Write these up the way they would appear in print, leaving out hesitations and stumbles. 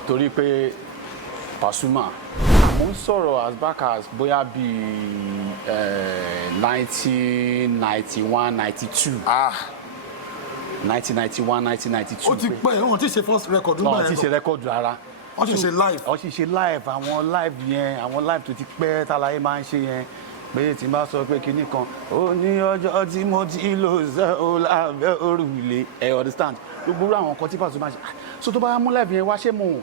torí pé Pasuma mo ń sọ̀rọ̀ as back as bóyá bíi 1991 92. 1991 1992. ó ti pẹ́ wọ́n ti ṣe first record nígbà yẹn. wọ́n ti ṣe record rárá. wọ́n ti ṣe live. wọ́n ti ṣe live àwọn live yẹn àwọn live tó ti pẹ́ tálayé máa ń ṣe yẹn pé tí n bá sọ pé kinní kan ó ní ọjọ́ tí mo ti lò ṣe ó lábẹ́ òrùlé ẹ understand gbogbo àwọn nǹkan tí Pasuma ṣe so tó bá mú live yẹn wá ṣé mo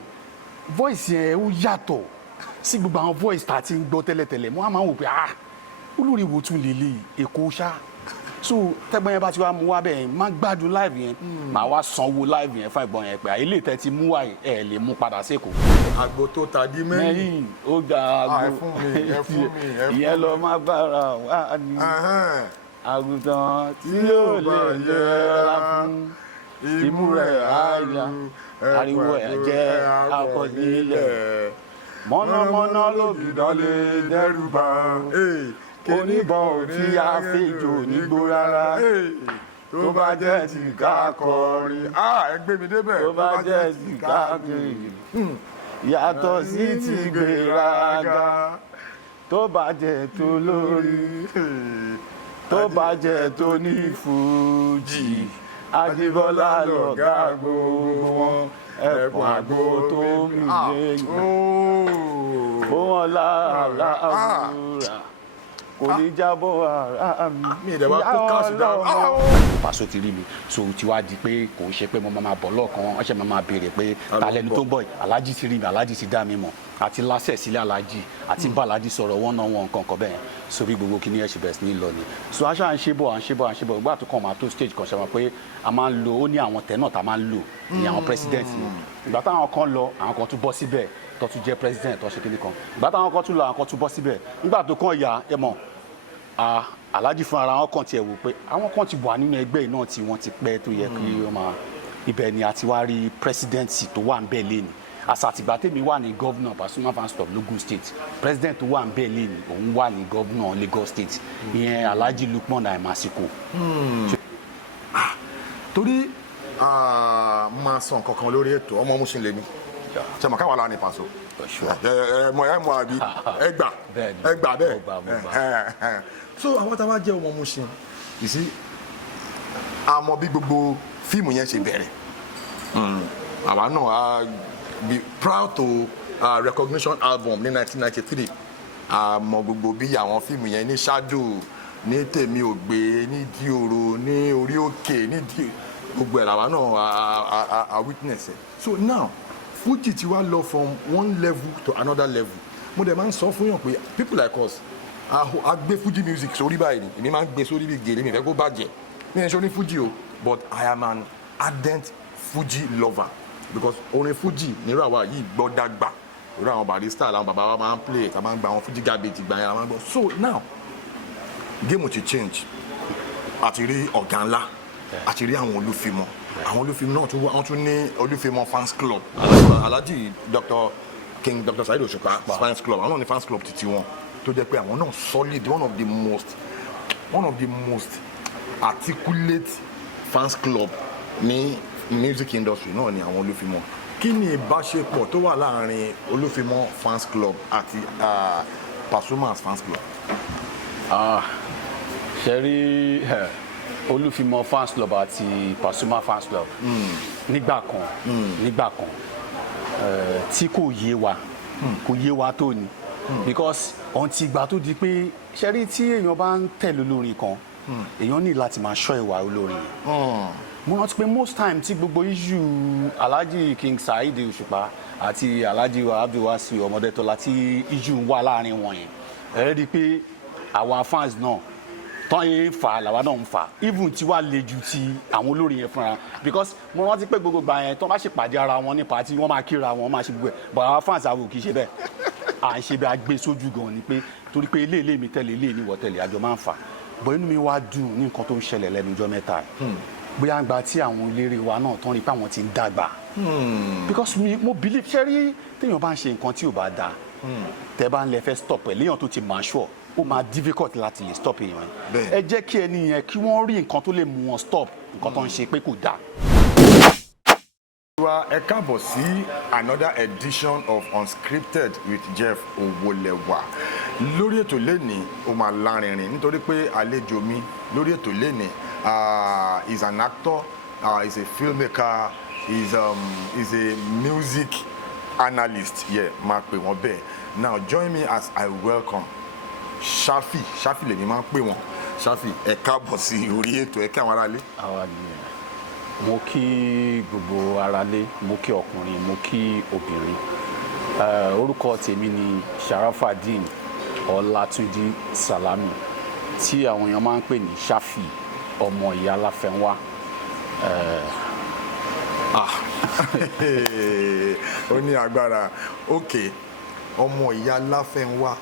voice yẹn ó yàtọ̀ sí gbogbo àwọn voice tá a ti ń gbọ́ tẹ́lẹ̀tẹ́lẹ̀ mo á máa ń wò pé olórí wo tún lè lè èkó ṣá so tẹ́gbọ́n yẹn bá ti wá mú wá bẹ́ẹ̀ má gbádùn live yẹn màá wá sanwó live yẹn fún ẹ̀gbọ́n yẹn pé ilé ìtẹ́ ti mú wá ẹ̀ lè mú padà sékòó. àgbo tó tàdí mẹ́yìn ó ga àgbo ìyẹn lọ má bára wá ní àgùntàn tí yóò lè yẹra fún imú rẹ̀ àyà ariwo ẹ̀jẹ̀ àkọsílẹ̀ mọ̀nàmọ́ná lògìdán lè dẹ́rù bà oníbọn ò tí a fèjò nígbó rárá tó bá jẹ́ ti ká kọrin ẹ gbé mi débẹ̀ tó bá jẹ́ ti ká kọrin yàtọ̀ sí ti gbéraga tó bá jẹ́ tó lórí tó bá jẹ́ tó ní fújì Adébọ́lá lọ̀gá gbogbo wọn ẹ̀pọ̀n àgbo tó ń lé ó wọn láàlá àwòrán kò ní jábọ̀ ara mi ìdẹ̀wà kó káàsì dáhùn. Paso ti rí mi so ti wá di pé kò ń ṣe pé mo máa bọ̀ lọ́ọ̀kan wọ́n ṣe máa béèrè pé ta lẹni tó ń bọ̀ aláàjì ti rí mi aláàjì ti dá mi mọ̀ àti lásẹ̀ sílẹ̀ aláàjì àti bá aláàjì sọ̀rọ̀ wọ́n náà wọn nǹkan kan bẹ́ẹ̀ so bí gbogbo kí ni ẹ̀ ṣe bẹ̀rẹ̀ sí ní lọ ni so aṣọ à ń ṣe bọ̀ ìgbà tó kàn máa tó stage kan ṣe wọn pé a máa ń lo ó ní àwọn tẹ̀ náà tá a máa ń lò ní àwọn president ni ìgbà táwọn kan lọ àwọn kan tún bọ́ síbẹ̀ tó tún jẹ́ president tó ṣe kíní kan ìgbà táwọn kan tún lọ àwọn kan tún bọ́ síbẹ̀ nígbà tó kàn yà ẹ mọ̀ aláàjì fún ara wọn kàn tiẹ̀ wò pé àwọn kan ti wà nínú ẹgbẹ́ náà tí wọ́n ti pẹ́ tó yẹ kí wọ́n máa ibẹ̀ ni a ti wá rí presidency tó wà ń bẹ̀ lẹ́nu àsàtìgbà tèmi wà ní governor Pasuma fans club Logun state president tó wà ń bẹ̀ lẹ́nu òun wà ní governor Lagos state ìyẹn aláàjì Lukman Àìmásíkò. torí máa sọ nǹkan kan lórí ètò ọmọ Mushin lèmi ṣe mọ̀ káwọn aláàánú Paso ẹ mọ̀ àbí ẹ gbà bẹ́ẹ̀ so àwọn táwa jẹ́ ọmọ Mushin you see àmọ́ bí gbogbo fíìmù yẹn ṣe bẹ̀rẹ̀ àwa náà be proud to recognition album ní 1993 àmọ́ gbogbo bí àwọn fíìmù yẹn ní Shadow ní Tèmi ò Gbé ní Dioro ní Orí Òkè ní gbogbo ẹ̀ làwa náà a witness ẹ̀ so now Fuji ti wá lọ from one level to another level mo dẹ̀ máa ń sọ fún yàn pé people like us a gbé Fuji music sórí báyìí ni èmi máa ń gbé sórí bí gèlè mi fẹ́ kó bàjẹ́ mi ẹ̀ ṣe ní Fuji o but I am an ardent Fuji lover because orin Fuji nírú àwa yìí gbọ́ dàgbà irú àwọn Barrister làwọn bàbá wa máa ń play ká máa ń gba àwọn Fuji garbage gbà yẹn la máa ń gbọ́ so now game ti change àti rí ọ̀gá ńlá àti rí àwọn olúfimọ́ àwọn olúfimọ́ náà wọ́n tún ní olúfimọ́ fans club Alhaji Dr. King Dr. Saheed Òṣùpá fans club àwọn náà ní fans club títí wọn tó jẹ́ pé àwọn náà solid one of the most articulate fans club ní music industry náà ni àwọn olúfimọ́ kí ni ìbáṣepọ̀ tó wà láàrin olúfimọ́ fans club àti Pasuma fans club. ṣe rí olúfimọ́ fans club àti Pasuma fans club nígbà kan tí kò yé wa tó ni because ọ̀ntì ìgbà tó di pé ṣe rí tí èèyàn bá ń tẹ̀lé olórin kan èèyàn ní láti máa ṣọ́ ìwà olórin yẹn mo rántí pé most time tí gbogbo issue Alhaji King Saheed Òṣùpá àti Alhaji Abdulwasiu Ọmọdétọ́lá tí issue ń wà láàrin wọn yẹn ẹ rí i pé àwọn fans náà tán yẹn ń fà làwa náà ń fà even tí wàá le ju ti àwọn olórin yẹn fúnra because mo rántí pé gbogbo gbà yẹn tán bá ṣèpàdé ara wọn nípa tí wọ́n máa kíra wọn máa ṣe gbogbo ẹ̀ but àwọn fans àwọn ò kì í ṣe bẹ́ẹ̀ à ń ṣe bí agbé sójú gan ni pé torí pé ilé mi tẹ̀lé ilé ìníwọ̀ tẹ̀lé àjọ máa ń fà bọ́ inú mi wá dùn ní nǹkan tó ń ṣẹlẹ̀ lẹ́nu ọjọ́ mẹ́ta bóyá ń gba tí àwọn eléré wa náà tán rí pé àwọn ti ń dàgbà because mo believe ṣe rí téèyàn bá ń ṣe nǹkan tí ò bá dáa tẹ́ bá ń lẹ fẹ́ stop ẹ̀ léèyàn tó ti máa ṣọ́ ó máa difficult láti lè stop èèyàn yẹn ẹ jẹ́ kí ẹni yẹn kí wọ́n rí nǹkan tó lè mú wọn stop nǹkan tó ń ṣe pé kò dáa. wa ẹ káàbọ̀ sí another edition of Unscripted with Jeff Owolewa. Lórí ètò lẹ́nìí ó máa lárinrin nítorí pé àlejò mi lórí ètò lẹ́nìí is an actor, is a filmmaker, is a music analyst. Máa pè wọ́n bẹ́ẹ̀. Now join me as I welcome Shaffy lèmi máa ń pè wọ́n. Shaffy ẹ káàbọ̀ sí orí ètò, ẹ kí àwọn aráalé. Àwa nìyẹn. Mo kí gbogbo aráalé, mo kí ọkùnrin, mo kí obìnrin. Orúkọ tèmi ni Sharafadeen Ọlátúnjí Salami tí àwọn èèyàn máa ń pè ní Shaffy ọmọ ìyá Láfẹnwá. Ó ní agbára. Okay, ọmọ ìyá Láfẹnwá.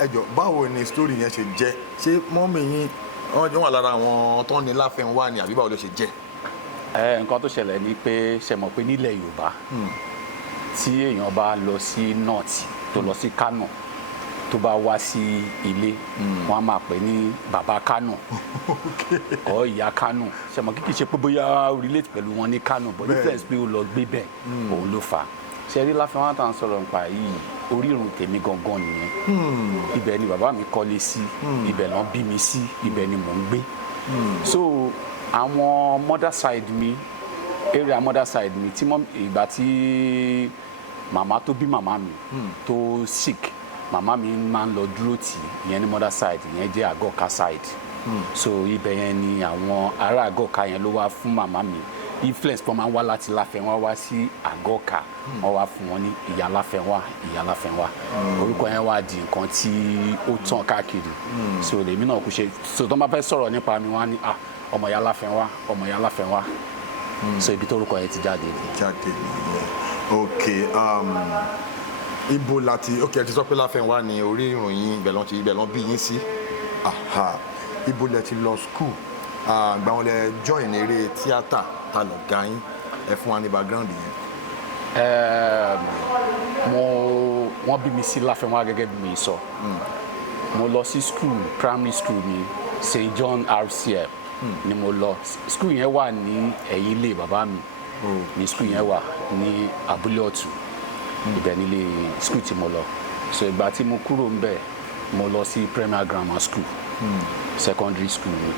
Ẹ jọ̀ọ́, báwo ni story yẹn ṣe jẹ́? Ṣé mọ́mì yín wọ́n wà lára àwọn tó ní Láfẹnwá ni àbí báwo ló ṣe jẹ́? Nǹkan tó ṣẹlẹ̀ ni pé ṣe mọ̀ pé nílẹ̀ Yorùbá tí èèyàn bá lọ sí north tó lọ sí Kano tó bá wá sí ilé wọ́n á máa pè ní bàbá Kano or ìyá Kano. Ṣe mọ̀ kìkì ṣe pé bóyá relate pẹ̀lú wọn ní Kano but difference pé ó lọ gbé bẹ́ẹ̀ òun ló fà á. Ṣe rí Láfẹnwá tá à ń sọ̀rọ̀ nípa yìí orírun tèmi gangan nìyẹn. Ibẹ̀ ni bàbá mi kọ́lé sí, ibẹ̀ náà bí mi sí, ibẹ̀ ni mò ń gbé. So àwọn mother side mi, area mother side mi tí ìgbà tí màmá tó bí màmá mi tó sick, màmá mi máa ń lọ dúró tì ìyẹn ní mother side, ìyẹn jẹ́ Àgọ́ka side. So ibẹ̀ yẹn ni àwọn ará Àgọ́ka yẹn ló wá fún màmá mi influence tó máa ń wá láti Láfẹnwá wá sí Àgọ́ka, wọ́n wá fún wọn ní ìyá Láfẹnwá, ìyá Láfẹnwá. Orúkọ yẹn wá di nǹkan tí ó tàn káàkiri. So lèmi náà kò ṣe, so tó máa fẹ́ sọ̀rọ̀ nípa mi wá ní ọmọ ìyá Láfẹnwá, ọmọ ìyá Láfẹnwá. So ibi tó orúkọ yẹn ti jáde nìyẹn. Okay, ibo láti ẹ ti sọ pé Láfẹnwá ni orí ìròyìn ibẹ̀ lọ́n bí yín sí. Ibo lẹ ti lọ school, gbà wọn lẹ join eré tíátà ta lọ ga yín, ẹ fún wa ní background yẹn. Wọ́n bí mi sí Láfẹnwá gẹ́gẹ́ bí mi sọ. Mo lọ sí school, primary school ní St. John RCF ni mo lọ. School yẹn wà ní ẹ̀yìn ilé bàbá mi ní school yẹn wà ní Abúlé Ọ̀tún. Ibẹ̀ nílé school tí mo lọ. So ìgbà tí mo kúrò ńbẹ̀ mo lọ sí Premier Grammar School, secondary school ni.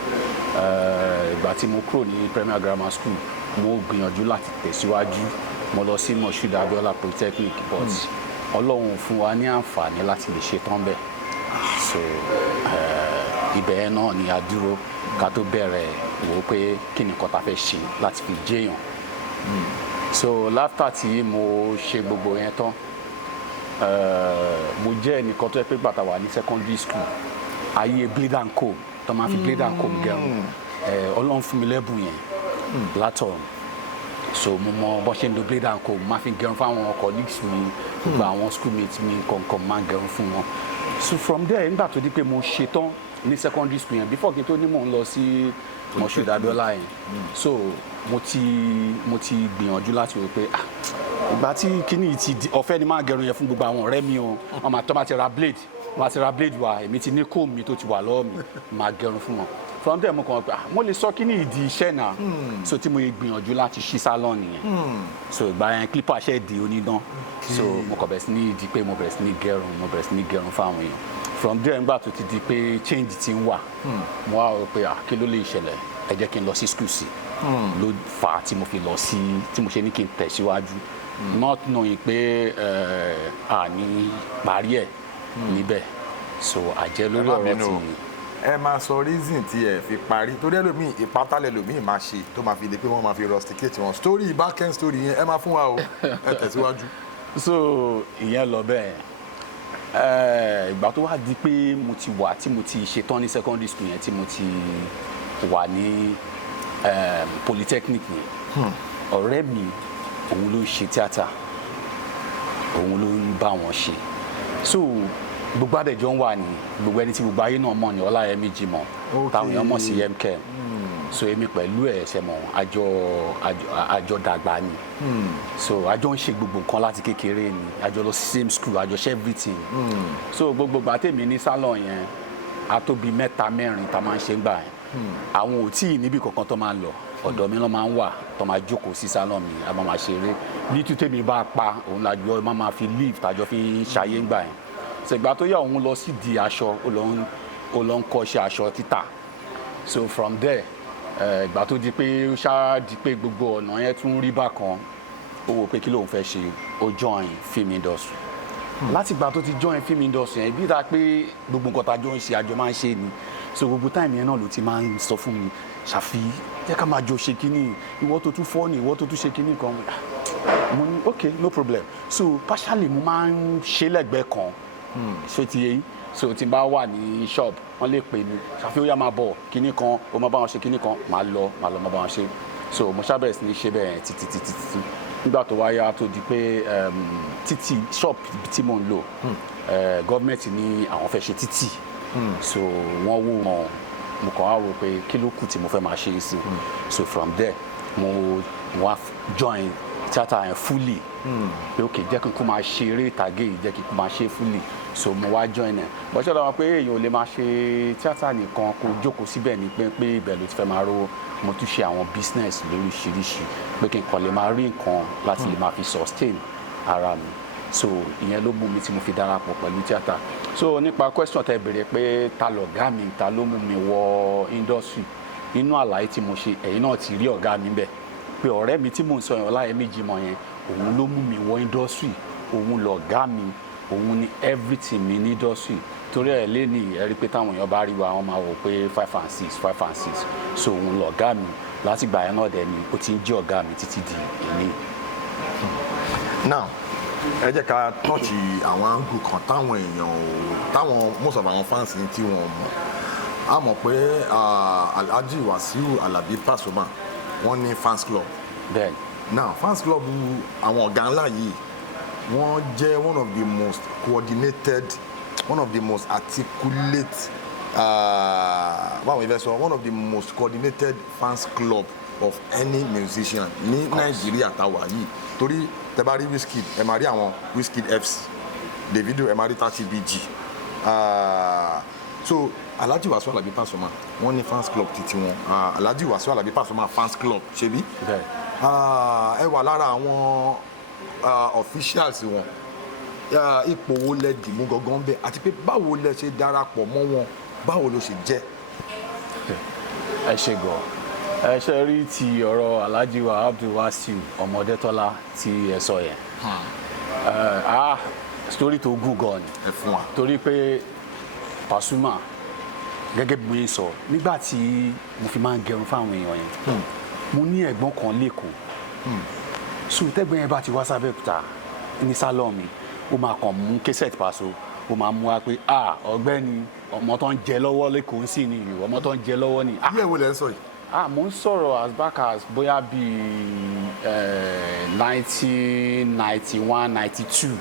Ìgbà tí mo kúrò ní Premier Grammar School mo gbìyànjú láti tẹ̀síwájú, mo lọ sí Moshood Abiola Polytechnic but Ọlọ́run fún wa ní àǹfààní láti lè ṣe tán bẹ́ẹ̀. So ibẹ̀ yẹn náà ni a dúró ká tó bẹ̀rẹ̀ wò pé kí ni nǹkan tá fẹ́ ṣe láti fi jẹ́yàn. So láfta tí mo ṣe gbogbo yẹn tán, mo jẹ́ ẹnìkan tó yẹ pé gbàtà wà ní secondary school ayé blade and comb tó máa fi blade and comb gẹrun. Ọlọ́run fún mi lẹ́bùn yẹn látọ̀run. So mo mọ bó ṣe ń lo blade and comb, máa fi gẹrun fún àwọn colleagues mi, gbogbo àwọn schoolmates mi kọ̀ọ̀kan máa gẹrun fún wọn. So from there nígbà tó di pé mo ṣe tán ní secondary school yẹn before kí n tó ní mò ń lọ sí Moshood Abiola yẹn, so mo ti gbìyànjú láti wò pé ìgbà tí kíní ti di ọ̀fẹ́ ni máa gẹrun yẹn fún gbogbo àwọn ọ̀rẹ́ mi o, wọ́n máa tọ́ bá ti ra blade wa, èmi ti ní comb mi tó ti wà lọ́wọ́ mi, máa gẹrun fún wọn. From there mo kàn pé mo lè sọ kíní ìdí iṣẹ́ náà. So tí mo gbìyànjú láti ṣí salon nìyẹn. So ìgbà yẹn clipper ṣe di onídán. So mo kàn bẹ̀rẹ̀ sí ní di pé mo bẹ̀rẹ̀ sí ní gẹrun fún àwọn èèyàn. From there nígbà tó ti di pé change ti ń wà, mo wá rò pé kí ló lè ṣẹlẹ̀, ẹ jẹ́ kí n lọ sí school sí. Ló fà á tí mo fi lọ sí, tí mo ṣe ní kí n tẹ̀síwájú. Not knowing pé ní parí ẹ̀ níbẹ̀. So àjẹ́ lórí ọ̀rọ̀ tí ẹ máa sọ reason tí ẹ fi parí, torí ẹlòmíì ìpátálẹ̀ lòmíì máa ṣe tó máa fi di pé wọ́n máa fi rusticate wọn. Story backend story yẹn ẹ máa fún wa o, ẹ tẹ̀síwájú. So ìyẹn lọ bẹ́ẹ̀. Ìgbà tó wá di pé mo ti wà tí mo ti ṣetán ní secondary school yẹn, tí mo ti wà ní polytechnic yẹn, ọ̀rẹ́ mi òun ló ń ṣe tíátà, òun ló ń bá wọn ṣe. So gbogbo àdẹ̀jọ́ ń wà ní gbogbo ẹni tí gbogbo ayé náà mọ̀ ní Ọláyẹmí Jimoh táwọn èèyàn mọ̀ sí MK. So èmi pẹ̀lú ẹ̀ ṣe mọ̀ àjọ dàgbà ni. So àjọ ń ṣe gbogbo nǹkan láti kékeré ni, àjọ lọ sí same school, àjọ ṣe everything. So gbogbo gbà tèmi ní salon yẹn a tó bí 3-4 tá máa ń ṣe gbà yẹn. àwọn ò tí ì níbi kankan tó máa ń lọ ọ̀dọ̀ mi ló máa ń wà tó máa jókòó sí salon mi a máa ṣeré bí tútẹ́ mi bá pa òun lájọ máa fi leave tàjọ fi ń ṣayé ńgbà yẹn ṣègbà tó yà òun lọ sí di aṣọ ó lọ ń kọ́ṣẹ́ aṣọ títà so from there ìgbà tó di pé ó ṣáà di pé gbogbo ọ̀nà yẹn tún rí bákan ó wò pé kí lóun fẹ́ ṣe ó join film industry láti ìgbà tó ti join film industry yẹn bí dáa pé gbogbo nǹkan tá a jọ ń ṣe àjọ máa ń ṣe ni so gbogbo táìmù yẹn náà ló ti máa ń sọ fún mi Shaffy jẹ́ ká máa jọ ṣe kínní ìwọ tó tún fọ́ ni ìwọ tó tún ṣe kínní kan mo ní ok no problem so partially mo máa ń ṣe lẹ́gbẹ̀ẹ́ kan ṣé ti yé so tí n bá wà ní shop wọ́n lè pè mí Shaffy ó yá máa bọ̀ kínní kan ó máa bá wọn ṣe kínní kan máa lọ máa bá wọn ṣe so mo ṣàbẹ̀rẹ̀ sí ní ṣe bẹ́ẹ̀ títí nígbà tó wáyá tó di pé títì shop tí mò ń lò gọ́ọ̀mẹ̀ntì ní àwọn fẹ́ ṣe títì so wọ́n wò wọ́n mo kàn wá wò pé kí ló kù tí mo fẹ́ máa ṣe é sí so from there mo wá join theatre yẹn fully pé ok jẹ́ kí n kó máa ṣe eré ìtàgé yìí jẹ́ kí n kó máa ṣe fully so mo wá join ẹ̀ bọ́sẹ̀ lọ́wọ́ pé èèyàn ò lè máa ṣe theatre nìkan kó jókòó síbẹ̀ ní pé ibẹ̀ ló ti fẹ́ máa rówó mo tún ṣe àwọn business lóríṣiríṣi pé kí n kàn lè máa rí nǹkan láti lè máa fi sustain ara mi so ìyẹn ló mú mi tí mo fi darapọ̀ pẹ̀lú theatre so nípa question tẹ́ béèrè pé ta lọ̀gá mi ta ló mú mi wọ industry inú àlàyé tí mo ṣe ẹ̀yin náà ti rí ọ̀gá mi bẹ̀ pé ọ̀rẹ́ mi tí mò ń sọ yẹn Ọláyẹmí mọ̀ yẹn òun ló mú mi wọ industry òun lọ̀gá mi òun ni everything mi ní industry torí ẹ̀ lé ní ẹ̀rí pé táwọn èèyàn bá rí wa wọ́n máa wò pé 5 and 6 so òun lọ̀gá mi láti gbà yẹn náà dẹ̀ ni ó ti ń jẹ́ ọ̀gá mi títí di èmi. now ẹ jẹ́ ká tọ́ọ̀tì àwọn áńgù kan táwọn most of àwọn fans ní tí wọ́n mọ̀ a mọ̀ pé Alhaji Wasiu Alabi Pasuma wọ́n ní fans club. bẹ́ẹ̀ni. now fans club àwọn ọ̀gá ńlá yìí wọ́n jẹ́ one of the most coordinated one of the most articulate one of the most coordinated fans club of any musician ní Nàìjíríà táwa yìí torí tẹ́ bá rí Wizkid ẹ máa rí àwọn Wizkid FC Davido ẹ máa rí 30BG so Alhaji Wasiu Alabi Pasuma wọ́n ní fans club títí wọn Alhaji Wasiu Alabi Pasuma fans club ṣebí ẹ wà lára àwọn officials wọn ipò wo lẹ dìmú gangan bẹ àti pé báwo lẹ ṣe darapọ̀ mọ́ wọn báwo ló ṣe jẹ́. ẹ ṣe gan ẹ ṣe rí ti ọ̀rọ̀ Alhaji Abdul Wasiu Ọmọdétọ́lá tí ẹ sọ yẹn story tó gùn gan ni ẹ fún wa torí pé Pasuma gẹ́gẹ́ bí mo yẹn sọ nígbà tí mo fi máa ń gẹrun fáwọn èèyàn yẹn mo ní ẹ̀gbọ́n kan lẹ́kọ̀ọ́ so tẹ́gbọ́n yẹn bá ti wá sábẹ́òkúta ní salon mi ó máa kàn mú kẹsẹ̀tì Paso ó máa mú wa pé ọ̀gbẹ́ni ọmọ tó ń jẹ lọ́wọ́ lẹ́kọ̀ọ́ sí ni ọmọ tó ń jẹ lọ́wọ́ ni. iye wo lẹ ń sọ yìí. mo ń sọ̀rọ̀ as back as bóyá bíi 1991 92.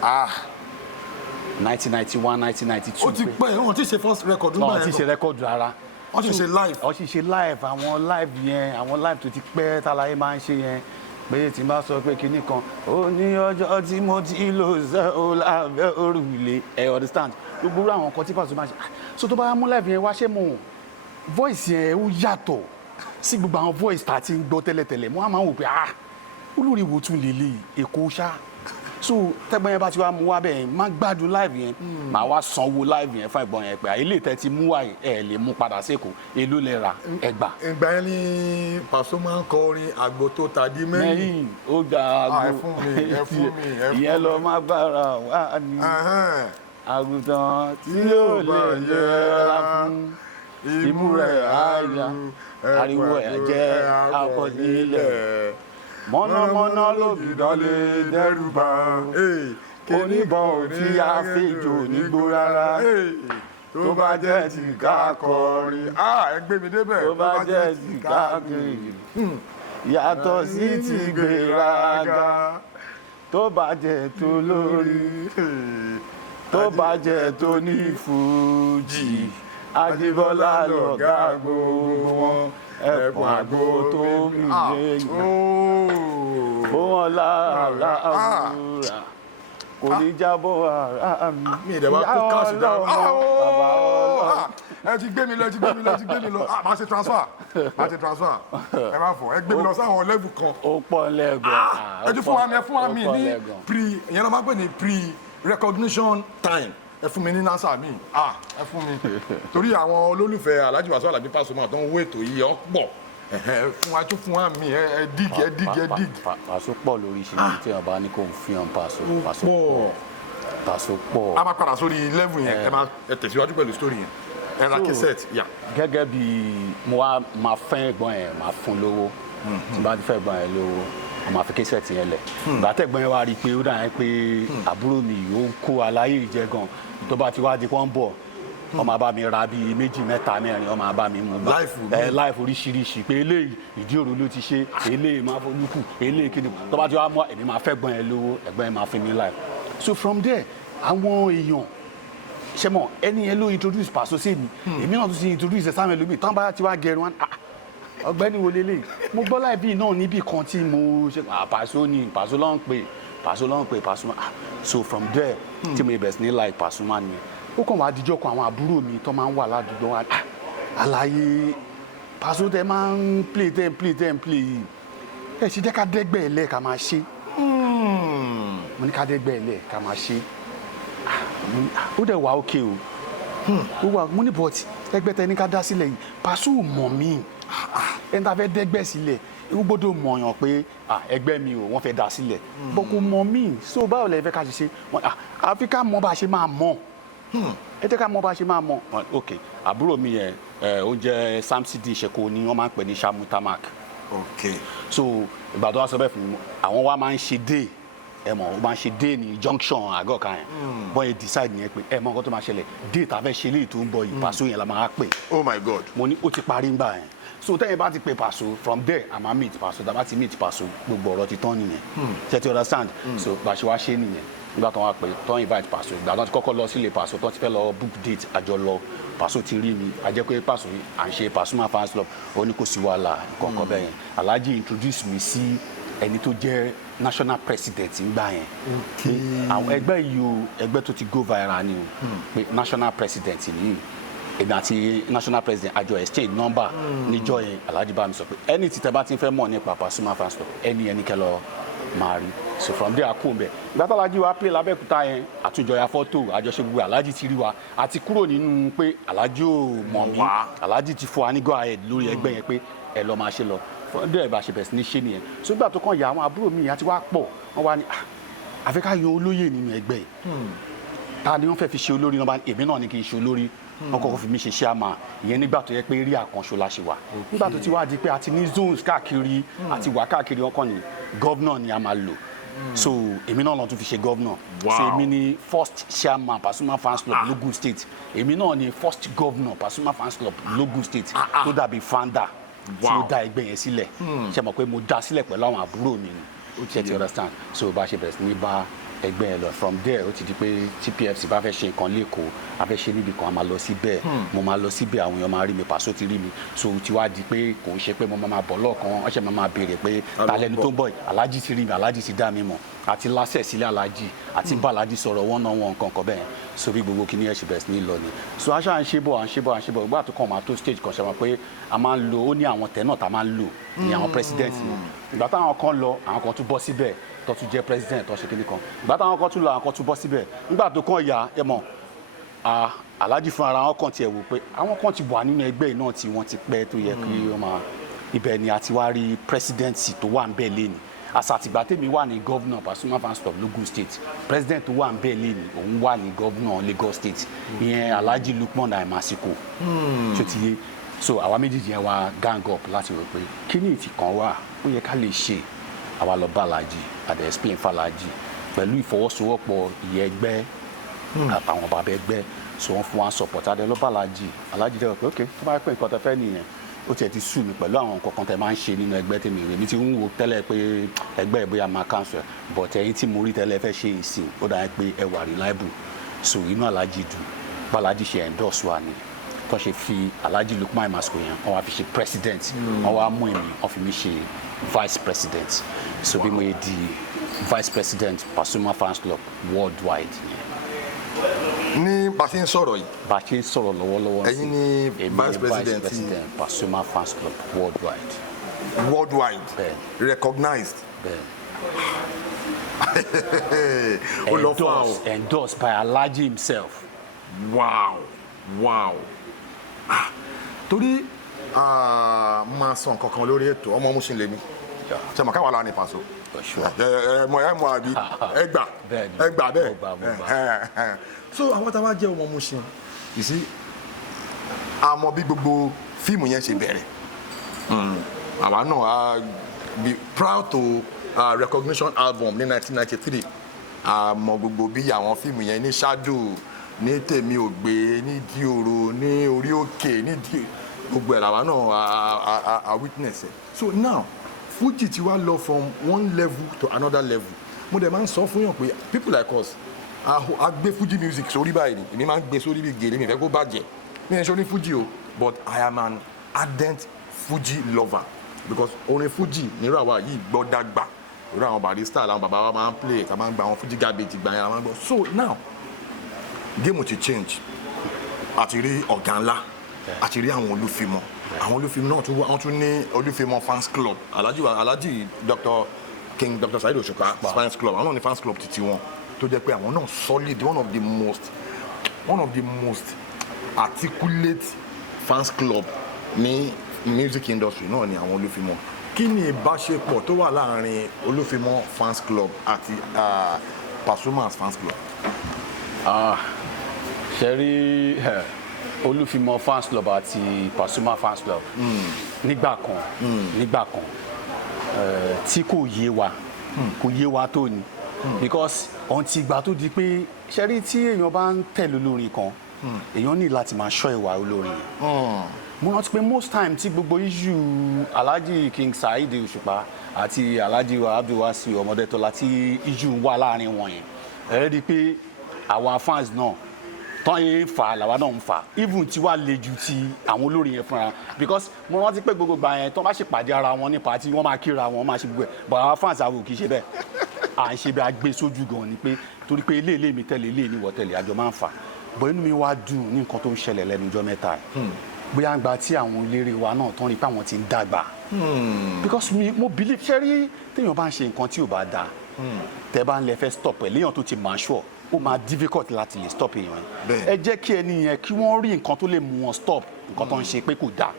1991 1992. ó ti pẹ́ wọ́n ti ṣe first record nígbà yẹn. wọ́n ti ṣe record rárá. wọ́n ti ṣe live. wọ́n ti ṣe live àwọn live yẹn àwọn live tó ti pẹ́ tálayé máa ń ṣe yẹn pé tí n bá sọ pé kinní kan ó ní ọjọ́ tí mo ti lò ṣe ó lábẹ́ òrùlé ẹ understand gbogbo àwọn nǹkan tí Pasuma máa ṣe so tó bá mú live yẹn wá ṣé mo voice yẹn ó yàtọ̀ sí gbogbo àwọn voice tá a ti ń gbọ́ tẹ́lẹ̀tẹ́lẹ̀ mo máa ń wò pé olórí wo tún lè lè èkó ṣá so tẹ́gbọ́n yẹn bá ti wá mú wá bẹ́ẹ̀ má gbádùn live yẹn màá wá sanwó live yẹn fún ẹ̀gbọ́n yẹn pé ilé tẹ́ ti mú wá ẹ̀ lè mú padà sẹ́kọ̀ọ́ èló lè ra ẹgbà. ìgbà yẹn ni Pasuma ń kọrin àgbo tó tàdí mẹ́yìn. ó gba àgbo ẹ fún mi ìyẹn lọ má bára wá ní àgùntàn tí yóò lè yẹra fún imú rẹ̀ àyà ariwo ẹ̀ jẹ́ àkọsílẹ̀ mọ̀nàmọ́ná lògìdán lè dẹ́rù bà oníbọn ò tí a fèjò nígbó rárá tó bá jẹ́ ti ká kọrin ẹ gbé mi débẹ̀ tó bá jẹ́ ti ká kọrin yàtọ̀ sí ti gbéraga tó bá jẹ́ tó lórí tó bá jẹ́ tó ní fújì Adébọ́lá lọ̀gá gbogbo wọn ẹ̀pọ̀n àgbo tó ń lé bó wọn lára àwòrán kò ní jábọ̀ ara mi ìdẹ̀wà kó káàsì dáa bàbá ẹ ti gbé mi lọ máa ṣe transfer ẹ má fọ ẹ gbé mi lọ sáwọn level kan. ó pọ̀ lẹ́gàn. ẹ ti fún wa mi ní ìyẹn ló máa pè ní pre-recognition time ẹ fún mi ní nasa mi ẹ fún mi torí àwọn olólùfẹ́ Alhaji Wasiu Alabi Pasuma tó ń wo ètò yìí ọ pọ̀ fún wa mi ẹ dig. Paso pọ̀ lóríṣiríṣi tí wọn bá ní kó ń fi hàn Paso pọ̀. a máa padà sórí level yẹn ẹ tẹ̀síwájú pẹ̀lú story yẹn ẹ ra cassette yà. gẹ́gẹ́ bí mo wá máa fẹ́ ẹ̀gbọ́n yẹn máa fún lówó tí bá ti fẹ́ ẹ̀gbọ́n yẹn lówó mo máa fi cassette yẹn lẹ̀. ìgbà tẹ̀gbọ́n yẹn wá rí i pé ó dà yẹn pé àbúrò mi ó ń kó aláyé ìjẹ gan tó bá ti wá di kó ń bọ̀ wọ́n máa bá mi ra bíi 2, 3, 4 wọ́n máa bá mi mú bá láìfù oríṣiríṣi pé eléyìí ìdí òru ló ti ṣe eléyìí máa folúkù eléyìí kíni tó bá ti wá mọ́ èmi máa fẹ́ gbọ́n yẹn lówó ẹ̀gbọ́n yẹn máa fi mi láì. So from there àwọn èèyàn ṣe mọ ẹni yẹn ló introduce Paso sí mi èmi náà tún ti introduce sáwọn ẹlòmíì tán bá ti wá gẹrun wọn ọ̀gbẹ́ni wo lélẹ̀ mo gbọ́ láì bí náà níbì kan tí mo ṣe Paso ló ń pè Pasuma. So from there tí mo bẹ̀rẹ̀ sí ní like Pasuma ni ó kàn wá díjọ́ kan àwọn àbúrò mi tó máa ń wà ládùúgbò wa àlàyé Paso tẹ máa ń play yìí ẹ ṣe jẹ́ ká dẹ́gbẹ́ ẹ̀ lẹ́ẹ̀ ká máa ṣe mo ní ká dẹ́gbẹ́ ẹ̀ lẹ́ẹ̀ ká máa ṣe ó dẹ̀ wá òkè o ó wà mo ní bọ́ọ̀tì ẹgbẹ́ tẹ ní ká dá sílẹ̀ yìí Paso mọ̀ mí ẹni tá a fẹ́ dẹ́gbẹ́ sílẹ̀ ó gbọ́dọ̀ mọ̀yàn pé ẹgbẹ́ mi ò wọ́n fẹ́ dá sílẹ̀ bọ́ kò mọ̀ mí so báwo lẹ fẹ́ ká ṣe ṣe àfi ká mọ̀ bá a ṣe máa mọ̀ ẹ jẹ́ ká mọ̀ bá a ṣe máa mọ̀ ok àbúrò mi yẹn ó jẹ́ Samsidi Ìṣẹ̀kọ ni wọ́n máa ń pè ní Shamu Tamak ok so ìgbà tó wá sọ bẹ́ẹ̀ fún mi àwọn wa máa ń ṣe dé ẹ mọ̀ ó máa ń ṣe dé ní junction àgọ́ kan yẹn bọ́ yẹn decide yẹn pé ẹ mọ̀ nǹkan tó máa ṣẹlẹ̀ dé tá a fẹ́ ṣe léyìí tó ń bọ̀ yìí Paso yẹn la máa pè. Oh my God. mo ní ó ti parí ńgbà yẹn so tẹ́yìn bá ti pè Paso from there a máa meet Paso tá a bá ti meet Paso gbogbo ọ̀rọ̀ ti tán nìyẹn ṣe ti understand so bá a ṣe wá ṣe nìyẹn nígbà tó wá pè tó invite Paso ìgbà tó ti kọ́kọ́ lọ sílé Paso tó ti fẹ́ lọ book date àjọ lọ Paso ti rí mi a jẹ́ pé Paso à ń ṣe Pasuma fans club ó ní kò sí wàhálà kọ̀ọ̀kan bẹ́ẹ̀ yẹn Alhaji introduce mi sí ẹni tó jẹ́ national president ńgbà yẹn àwọn ẹgbẹ́ yìí o ẹgbẹ́ tó ti go viral ni o pé national president nìyí èmi àti national president àjọ exchange number níjọ́ yẹn Alhaji bá mi sọ pé ẹni tí tẹ bá ti fẹ́ mọ̀ nípa Pasuma fans club ẹni kẹ́ lọ máa rí so from there kó mbẹ ìgbà tó Alhaji wa play l'Abẹ́òkúta yẹn àtúnjọ ya fọ́tò àjọṣe gbogbo Alhaji ti rí wa àti kúrò nínú pé Alhaji ò mọ̀ mí Alhaji ti fún wa ní go ahead lórí ẹgbẹ́ yẹn pé ẹ lọ máa ṣe lọ fúndé ẹ̀ bá ṣe bẹ̀rẹ̀ sí ní ṣe nìyẹn so ìgbà tó kàn yà àwọn àbúrò mi àti wá pọ̀ wọ́n wá ní àfi ká yan olóyè nínú ẹgbẹ́ yìí ta ni wọ́n fẹ́ fi ṣe olórí náà èmi náà ni kì í ṣe olórí wọ́n kọ́kọ́ fi mí ṣe chairman ìyẹn nígbà tó yẹ pé rí àkànṣe la ṣe wà nígbà tó ti wá di pé a ti ní zones káàkiri àti wà káàkiri wọn kàn ní gọ́vnà ni a máa lò so èmi náà lọ tún fi ṣe gọ́vnà so èmi ni first chairman Pasuma fans club Logun State èmi náà ni first governor Pasuma fans club Logun State tó dàbí founder tí ó dá ẹgbẹ́ yẹn sílẹ̀ ṣe mọ̀ pé mo dá sílẹ̀ pẹ̀lú àwọn àbúrò mi ni ṣe ti understand so bá a ṣe bẹ̀rẹ̀ sí ní bá ẹgbẹ́ yẹn lọ from there ó ti di pé TPFC bá fẹ́ ṣe nǹkan lẹ́kọ̀ọ́ a fẹ́ ṣe níbi kan a máa lọ síbẹ̀ mo máa lọ síbẹ̀ àwọn èèyàn máa rí mi Paso ti rí mi so ti wá di pé kò ń ṣe pé mo máa bọ̀ lọ́ọ̀kan wọ́n ṣe máa béèrè pé ta lẹni tó ń bọ̀ Alhaji ti rí mi Alhaji ti dá mi mọ̀ àti lásẹ̀ sílẹ̀ Alhaji àti bá Alhaji sọ̀rọ̀ wọ́n náà wọn nǹkan kan bẹ́ẹ̀ so bí gbogbo kìnìyàn ṣe bẹ̀rẹ̀ sí ní lọ ni so aṣọ à ń ṣe bọ̀ ìgbà tó kàn máa tó stage kan ṣe máa pé a máa ń lo ó ní àwọn tẹ̀ náà tá a máa ń lò ní àwọn president ni ìgbà táwọn kan lọ àwọn kan tún bọ́ síbẹ̀ tó tún jẹ́ president tó ṣe kíní kan ìgbà táwọn kan tún lọ àwọn kan tún bọ́ síbẹ̀ nígbà tó kàn yà ẹ mọ̀ Alhaji fún ara wọn kàn tiẹ̀ wò pé àwọn kan ti wà nínú ẹgbẹ́ náà tí wọ́n ti pẹ́ tó yẹ kí wọ́n máa ibẹ̀ ni a ti wá rí presidency tó wà ń bẹ̀ lẹ́ni àsàtìgbà tèmi wà ní governor Pasuma fans club Logun State president tó wà ń bẹ̀ lẹ́ni òun wà ní governor Lagos State ìyẹn Alhaji Lukman Àìmásíkò tó ti yé so àwa méjèèjì yẹn wá gang up láti rò pé kíní ìtì kan wà ó yẹ ká lè ṣe àwa lọ bá Alhaji àdé explain fàlàjì pẹ̀lú ìfọwọ́sowọ́pọ̀ ìyẹn ẹgbẹ́ àtàwọn bàbá ẹgbẹ́ so wọ́n fún wa support àdé lọ bá Alhaji dẹ́ pé ok tó bá pẹ́ nǹkan tẹ fẹ́ nìyẹn ó tiẹ̀ ti sú mi pẹ̀lú àwọn nǹkan kan tẹ máa ń ṣe nínú ẹgbẹ́ tèmi rèé mi ti ń wo tẹ́lẹ̀ pé ẹgbẹ́ ìbóyá máa cancel but ẹ̀yin tí mo rí tẹ́lẹ̀ fẹ́ ṣe ìsìn ó dà pé ẹ wà reliable so inú Alhaji dùn bá Alhaji ṣe endorse wa ni tó ṣe fi Alhaji Lukman Àìmásíkò yẹn wọ́n wá fi ṣe president wọ́n wá mú èmi wọ́n fi mi ṣe vice president so bí mo yẹ di vice president Pasuma fans club worldwide. ní bá ṣe ń sọ̀rọ̀ yìí. bá ṣe ń sọ̀rọ̀ lọ́wọ́lọ́wọ́ sí. ẹ̀yin ni vice president Pasuma fans club worldwide. Recognized. Endorsed by Alhaji himself. Wow. Torí máa sọ nǹkan kan lórí ètò ọmọ Mushin lèmi ṣe mọ̀ káwa la ní Paso mọ̀ àbí ẹgbà bẹ́ẹ̀ so àwọn tá a bá jẹ́ ọmọ Mushin you see àmọ́ bí gbogbo fíìmù yẹn ṣe bẹ̀rẹ̀ àwa náà be proud to recognition album ní 1993 àmọ́ gbogbo bí àwọn fíìmù yẹn ní ṣáájú ní tèmi ò gbé ní di òro ní orí òkè ní di gbogbo ẹ̀ làwa náà a witness ẹ̀. So now Fuji ti wá lọ from one level to another level mo dẹ̀ máa ń sọ fún yàn pé people like us a gbé Fuji music sórí báyìí ni èmi máa ń gbé sórí bí gèlè mi fẹ́ kó bàjẹ́ mi ẹ̀ ṣe oní Fuji o but I am an ardent Fuji lover because orin Fuji nírú àwa yìí gbọ́ dàgbà irú àwọn barista làwọn bàbá wa máa ń play ká máa ń gba àwọn Fuji garbage gbà yẹn la máa ń gbọ́. So now game ti change àti rí ọ̀gá ńlá àti rí àwọn olúfimọ́ náà wọ́n tún ní olúfimọ́ fans club alhaji Dr. King Dr. Saheed Osupa fans club àwọn náà ní fans club títí wọn tó jẹ́ pé àwọn náà solid one of the most articulate fans club ní music industry náà ni àwọn olúfimọ́. Kí ni ìbáṣepọ̀ tó wà láàrin olúfimọ́ fans club àti Pasuma fans club? ṣe rí olúfimọ́ fans club àti Pasuma fans club nígbà kan tí kò yé wa tó ni because ọ̀ǹtí ìgbà tó di pé ṣe rí tí èèyàn bá ń tẹ̀lé olórin kan èèyàn ní láti máa ṣọ́ ìwà olórin yẹn mo rántí pé most time tí gbogbo issue Alhaji King Saheed Osupa àti Alhaji Abdulwasi Ọmọdétọ́lá tí issue wà láàrin wọn yẹn ẹ rí i pé àwọn fans náà tán yẹn ń fà làwa náà ń fà even tí wàá le ju ti àwọn olórin yẹn fúnra because mo rántí pé gbogbo gbà yẹn tán bá ṣèpàdé ara wọn ní pàtí wọ́n máa kíra wọn máa ṣe gbogbo ẹ̀ but àwọn fans àwọn ò kì í ṣe bẹ́ẹ̀ à ń ṣe bí agbé sójú gan ni pé torí pé ilé mi tẹ̀lé ilé ìníwọ̀ tẹ̀lé àjọ máa ń fà but inú mi wá dùn ní nǹkan tó ń ṣẹlẹ̀ lẹ́nu ọjọ́ mẹ́ta bóyá ń gba tí àwọn eléré wa náà tán rí pé àwọn ti ń dàgbà because mo believe ṣe rí téèyàn bá ń ṣe nǹkan tí ò bá dáa tẹ́ bá ń lẹ fẹ́ stop ẹ̀ léèyàn tó ti máa ṣọ́ ó máa difficult láti lè stop èèyàn ẹ jẹ́ kí ẹni yẹn kí wọ́n rí nǹkan tó lè mú wọn stop nǹkan tó ń ṣe pé kò dáa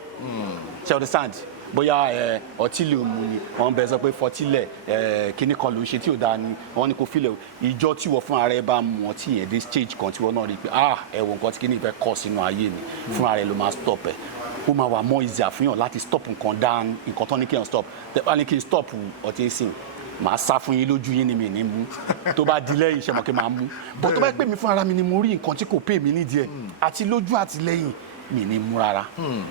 ṣe understand bóyá ọtí lè mú ni wọ́n bẹ sọ pé fọtílẹ̀ kíní kan ló ń ṣe tí ò dáa ni wọ́n ní kò filẹ̀ ìjọ tí wọ́n fún ara ẹ bá mú ọtí yẹn dé stage kan tí wọ́n náà rí i pé ẹ̀wọ̀n nǹkan tí kíní ìfẹ́ kọ́ sínú ayé mi fún ara ẹ ló máa stop ẹ̀ ó máa wà more easy àfihàn láti stop nǹkan dáa nǹkan tó ní kí n stop tẹ́ bá ní kí n stop ọtí sìn màá sá fún yín lójú yín ni mi ní mú tó bá di lẹ́yìn iṣẹ́ mọ̀ kí n máa mú bọ́ tó bá pè mí fún ara mi ni mo rí nǹkan tí kò pè mí nídìí ẹ̀ àti lójú àti lẹ́yìn mi ní mú rárá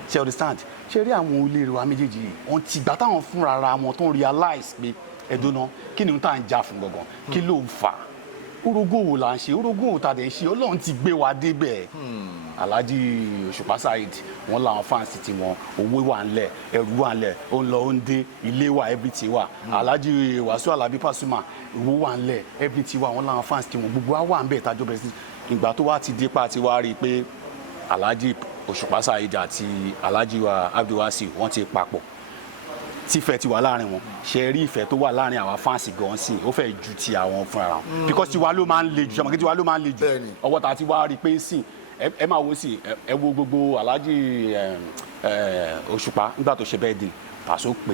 ṣe understand ṣe rí àwọn olórí wa méjèèjì yìí wọ́n ti gbà táwọn fúnra ara wọn tó ń realize pé ẹ̀dọ́nà kí ni ohun tá à ń jà fún gangan kí ló ń fà orogún òwò là ń ṣe orogún òwò tàdé ń ṣe Ọlọ́run ti gbé wa débẹ̀ Alhaji Osupa Saheed wọn làwọn fans ti wọn owó wà ńlẹ̀ ẹrù wà ńlẹ̀ ó ń lọ ó ń dé ilé wà everything wà Alhaji Wasiu Alabi Pasuma owó wà ńlẹ̀ everything wà wọn làwọn fans ti wọn gbogbo wa wà ń bẹ̀ tájọ́ bẹ̀rẹ̀ sí ìgbà tó wá ti dé pa ti wá rí i pé Alhaji Osupa Saheed àti Alhaji Abdulwasi wọn ti papọ̀ tífẹ̀ ti wà láàrin wọn ṣe rí ìfẹ́ tó wà láàrin àwọn fáǹsì gan sí ó fẹ́ ju ti àwọn fúnra wọn because tiwa ló máa ń le jù ṣàmùkí tiwa ló máa ń le jù ọwọ́ ta ti wá rí i pé sí ẹ máa wo sí ẹ wo gbogbo Alhaji Osupa nígbà tó ṣe bẹ́ẹ̀ dé Paso pé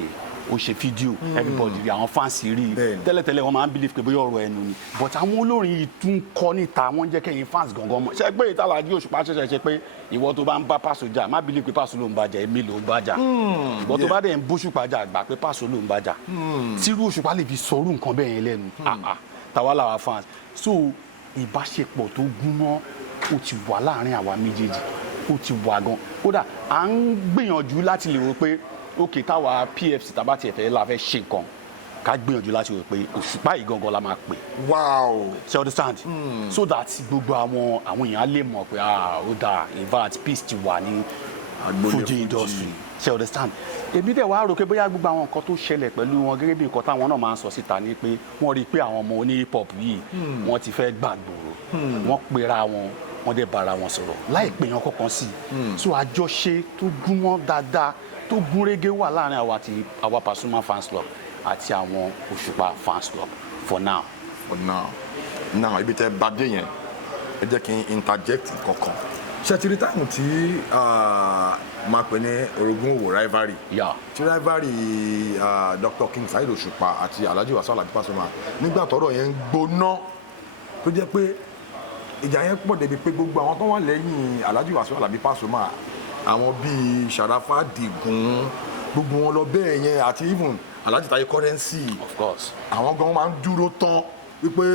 ó ṣe fídíò everybody rí àwọn fáǹsì rí tẹ́lẹ̀tẹ́lẹ̀ wọ́n máa ń believe pé bóyá ọ̀rọ̀ ẹnu ni but àwọn olórin yìí tún kọ́ níta wọ́n jẹ́ kẹ́yìn fans gangan mọ̀ ṣe pé Alhaji Osupa ṣẹ̀ṣẹ̀ ṣe pé ìwọ tó bá ń bá Paso jà má believe pé Paso ló ń bàjà èmi ló ń bàjà ìwọ tó bá dẹ̀ ń bó Osupa jà gbà pé Paso ló ń bàjà tírú Osupa lè fi sọrú nǹkan bẹ́ẹ̀ yẹn lẹ́nu tàwa làwa fans so ìbáṣepọ̀ tó gúnmọ́ ó ti wà láàrin àwa méjèèjì ó ti wà gan kódà à ń gbìyànjú láti lè wò pé ok táwa PFC tàbá tiẹ̀ fẹ́ la fẹ́ ṣe nǹkan ká gbìyànjú láti wò pé Òṣùpá yìí gangan la máa pè. wow ṣe understand so that gbogbo àwọn èèyàn á lè mọ̀ pé ó dáa in fact peace ti wà ní Fuji industry ṣe understand èmi dẹ̀ wá rò pé bóyá gbogbo àwọn nǹkan tó ṣẹlẹ̀ pẹ̀lú wọn gẹ́gẹ́ bí nǹkan táwọn náà máa ń sọ síta ni pé wọ́n rí i pé àwọn ọmọ oní hip hop yìí wọ́n ti fẹ́ gbàgbòrò wọ́n pera wọn wọ́n dẹ̀ bára wọn sọ̀rọ̀ láì pè yàn kankan sí i so àjọṣe tó gúnmọ́ dáadáa tó gúnrégé wà láàrin àwa Pasuma fans club àti àwọn Òṣùpá fans club for now. Now ibi tẹ́ bá dé yẹn ẹ jẹ́ kí n interject kankan ṣe ti rí táìmù tí máa pè ní orogún òwò rivalry tí rivalry Dr. King Saheed Òṣùpá àti Alhaji Wasiu Alabi Pasuma nígbà tọ́rọ̀ yẹn ń gbóná tó jẹ́ pé ìjà yẹn pọ̀ débi pé gbogbo àwọn tó wà lẹ́yìn Alhaji Wasiu Alabi Pasuma àwọn bíi Sharafa Digun gbogbo wọn lọ bẹ́ẹ̀ yẹn àti even Alhaji Taye Currency of course àwọn gan máa ń dúró tán wípé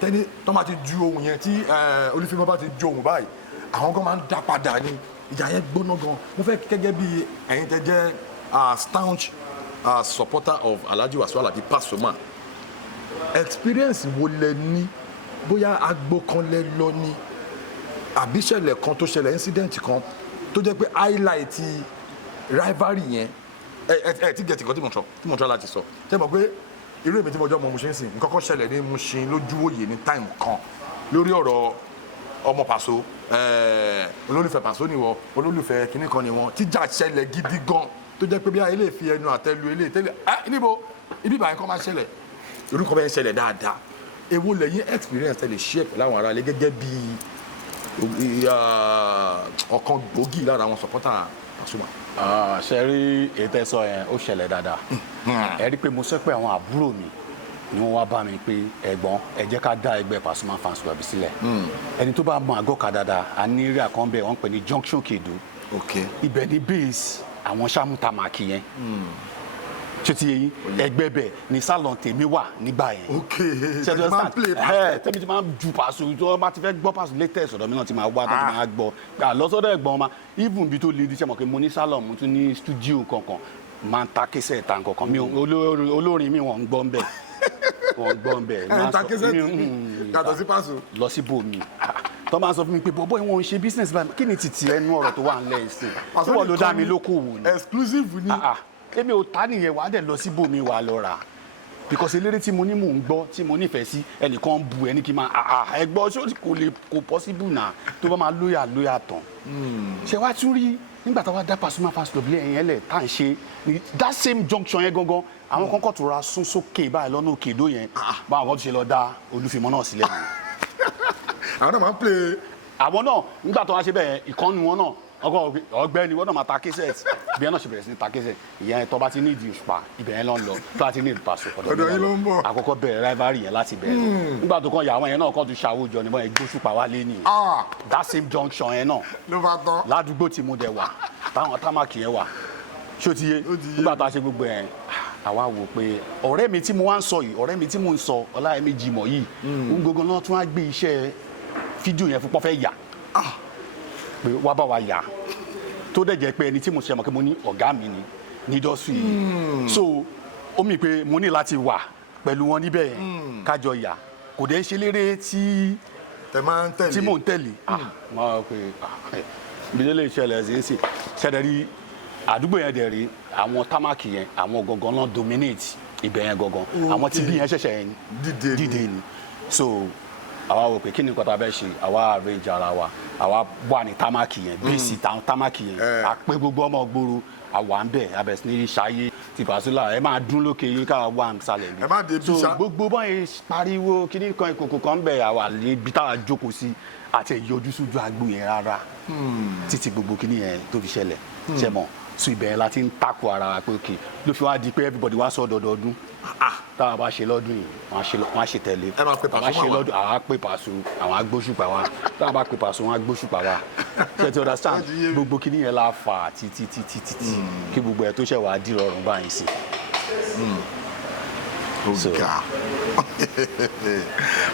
tẹ́ni tó máa ti ju ohun yẹn tí olùfimọ́ bá ti ju ohun báyìí àwọn gan máa ń dá padà ní ìjà yẹn gbóná gan mo fẹ́ gẹ́gẹ́ bí ẹ̀yin tẹ́ jẹ́ staunch supporter of Alhaji Wasiu Alabi Pasuma experience wo lẹ ní bóyá agbo kan lẹ lọ ní àbí ìṣẹ̀lẹ̀ kan tó ṣẹlẹ̀ incident kan tó jẹ́ pé highlight rivalry yẹn ẹ ti gẹ̀ẹ́tì kan tí mo tọ́ láti sọ tẹ́ mọ̀ pé irú èmi tí mo jọ mọ Mushin sìn nǹkan kan ṣẹlẹ̀ ní Mushin lójú òye ní time kan lórí ọ̀rọ̀ ọmọ Paso olólùfẹ́ Paso ni wọ́n olólùfẹ́ kínní kan ni wọ́n tíjà ṣẹlẹ̀ gidi gan tó jẹ́ pé bí ilé fi ẹnu àtẹ́lu ilé tẹ́lẹ̀ níbo ibi ìbàyẹn kan máa ṣẹlẹ̀ irú kan bẹ́ẹ̀ ṣẹlẹ̀ dáadáa èwo lẹ́yìn experience tẹ́lẹ̀ share pẹ̀lú àwọn ará ilé gẹ́gẹ́ bí ọ̀kan gbòógì lára àwọn supporter Pasuma. ṣe rí ètò ẹ̀sọ́ yẹn ó ṣẹlẹ̀ dáadáa ẹ rí i pé mo sọ pé àwọn àbúrò mi ni wọ́n wá bá mi pé ẹ̀gbọ́n ẹ jẹ́ ká dá ẹgbẹ́ Pasuma fans club sílẹ̀ ẹni tó bá mọ àgọ́kà dáadáa a ní eré àkànbẹ̀ wọ́n pè ní junction kedu ibẹ̀ ní base àwọn sàmútàmàkì yẹn ṣé ti yẹn ẹgbẹ́ bẹ̀ ní salon tèmi wà nígbà yẹn tẹ́mi ti máa ń ju Paso tí wọ́n bá ti fẹ́ gbọ́ Paso latest ọ̀dọ̀ mi náà ti máa wá tó ti máa gbọ́ lọ́sọ̀dọ̀ ẹ̀gbọ́n ma even bí tó lè di sẹ́mọ̀ pé mo ní salon mo tún ní studio kankan máa ń ta kẹsẹ̀ ta kankan mi olórin mi wọ́n ń gbọ́ ń bẹ̀ wọ́n ń gbọ́ ń bẹ̀ yàtọ̀ sí Paso lọ sí bòmí tó máa sọ fún mi pé bọ́bọ́ ìwọ̀n ń ṣe business báyìí kí ni títí ẹnu ọ̀rọ̀ tó wà ń lẹ̀ ẹ̀sìn tí wọ́n ló dá mi lókòwò ni exclusive ni èmi ò ta nìyẹn wàá dẹ̀ lọ sí bòmí wà lọ rà because eléré tí mo ní mò ń gbọ́ tí mo nífẹ̀ẹ́ sí ẹnìkan ń bu ẹni kí n máa ẹgbọ́ ṣó kò possible náà tó bá máa lóyà tán ṣe wá tún rí nígbà táwa dá Pasuma fans club lẹ́yìn yẹn lẹ̀ tá à ń ṣe that same junction yẹn gangan àwọn kọ́kọ́ tó ra sún sókè báyìí lọ́nà òkè ìdó yẹn báwọn kan tó ṣe lọ dá Olúfimọ́ náà sílẹ̀ àwọn náà máa ń play àwọn náà nígbà tó wá ṣe bẹ́ẹ̀ ìkànnì wọn náà ọ̀gbẹ́ni wọn náà máa ta cassette bí ẹ náà ṣe bẹ̀rẹ̀ sí ní ta cassette ìyẹn tó bá ti ní ìdí Òṣùpá ibẹ̀ yẹn ló ń lọ tó bá ti ní ìdí Paso ọ̀dọ̀ yín ló ń bọ̀ àkọ́kọ́ bẹ̀rẹ̀ rivalry yẹn láti bẹ̀rẹ̀ nígbà tó kàn yà àwọn yẹn náà kọ́ tún ṣàwùjọ níbọn yẹn gbé Òṣùpá wá lé nìyẹn that same junction yẹn náà ló bá tán ládùúgbò tí mo dẹ̀ wà táwọn támàkì yẹn wà ṣó ti yé nígbà tá a ṣe gbogbo yẹn àwa wò pé ọ̀rẹ́ mi tí mo wá ń sọ yìí ọ̀rẹ́ mi tí mo ń sọ Ọláyẹmí Jimoh yìí ń gbogbo náà tún wá gbé iṣẹ́ fídíò yẹn fún pọ́fẹ́ yà pé wá bá wa yà tó dẹ̀ jẹ́ pé ẹni tí mo ṣe mọ̀ pé mo ní ọ̀gá mi ni ní industry yìí so ó mì pé mo ní láti wà pẹ̀lú wọn níbẹ̀ yẹn kájọ yà kò dẹ̀ ń ṣe léré tí mò ń tẹ̀lé mo rò pé ìbílẹ̀ lè ṣẹlẹ̀ sí sí ṣẹlẹ̀ rí àdúgbò yẹn dẹ̀ rí àwọn támákì yẹn àwọn gangan náà dominate ibẹ̀ yẹn gangan àwọn tí bí yẹn ṣẹ̀ṣẹ̀ dìde ni so àwa wò pé kí ni nǹkan tá a fẹ́ ṣe àwa arrange ara wa àwa wà ní támákì yẹn bẹ́ẹ̀sì táwọn támákì yẹn àpé gbogbo ọmọ gbòòrò àwa ń bẹ̀ abẹ́sí ní ṣayé ti Pasuma ẹ máa dún lókè yìí ká wà ń sálẹ̀ ní. ẹ má dé bí sa so gbogbo báyìí pariwo kí ni kan ìkòkò kan bẹ̀ àwa lè bí táwa jókòó sí àti ìyọjú sójú àgbo yẹn rárá títí gbogbo kí ni yẹn tó fi ṣẹlẹ̀ ṣẹ mọ̀ so ibẹ̀ la ti ń takò ara wa pé òkè ló fi wá di pé everybody wá sọ dọdọọdún táwa bá ṣe lọ́dún yìí wọ́n á ṣe tẹ̀lé ẹ máa pe Pasuma wọ́n á ṣe lọ́dún àwọn á pè Paso àwọn á gbóṣùpá wa táwa bá pè Paso wọ́n á gbóṣùpá wa ṣe ti understand gbogbo kí nìyẹn la fà títí kí gbogbo ẹ̀ tó ṣẹ̀ wá dì rọrùn báyìí sí. ọ̀gá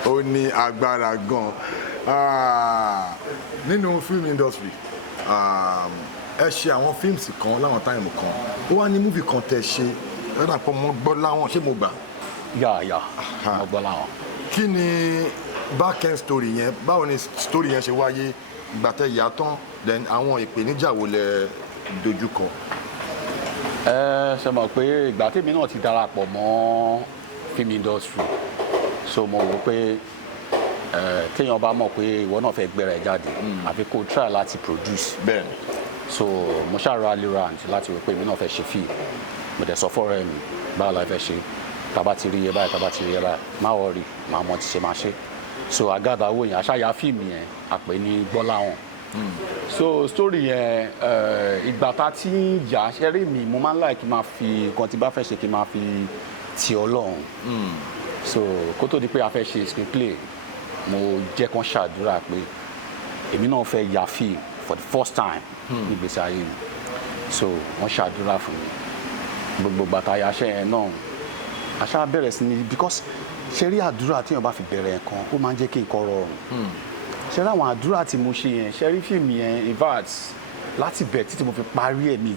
ó ní agbára gan nínú film industry ẹ ṣe àwọn fíìmù kan láwọn táìmù kan ó wá ní múvì kan tẹ ṣe ẹ dà pọ̀ mọ́ gbọ́ láwọn ṣé mo gbà. yà mo gbọ́ láwọn. kí ni back end story yẹn báwo ni story yẹn ṣe wáyé ìgbà tẹ yà tán then àwọn ìpèníjà wo lẹ dojúkọ. ṣe mọ̀ pé ìgbà tèmi náà ti darapọ̀ mọ́ film industry so mo rò pé téèyàn bá mọ̀ pé ìwọ náà fẹ́ gbéra ẹ̀ jáde àfi kó try láti produce. bẹ́ẹ̀ni. So mo ṣáà rally round láti wò pé èmi náà fẹ́ ṣe fíìmù mo dẹ̀ sọ fọ́ọ̀rẹ́ mi báwo la fẹ́ ṣe tàbá ti rí iye báyìí tàbá ti rí iye báyìí má worry màá mọ̀ ti ṣe máa ṣe. So àgàdà owó yẹn àṣàyà fíìmù yẹn àpè ní Gbọ́láhàn. So story yẹn ìgbà tá ti ń yà ṣẹ́rí mi mo máa ń láì kí n máa fi nǹkan tí bá fẹ́ ṣe kí n máa fi ti Ọlọ́run. So kó tó di pé a fẹ́ ṣe screenplay mo jẹ́ kán ṣàdúrà pé èmi náà fẹ́ ya fíìmù for the first time nígbèsè ayé mi. So wọ́n ṣàdúrà fún mi gbogbo bàtà yaṣẹ́ yẹn náà àṣà bẹ̀rẹ̀ sí ni because ṣe rí àdúrà tí èèyàn bá fi bẹ̀rẹ̀ nǹkan ó máa ń jẹ́ kí nǹkan rọrùn. ṣe rí àwọn àdúrà tí mo ṣe yẹn ṣe rí fíìmù yẹn in fact láti bẹ̀ títí mo fi parí ẹ̀ mi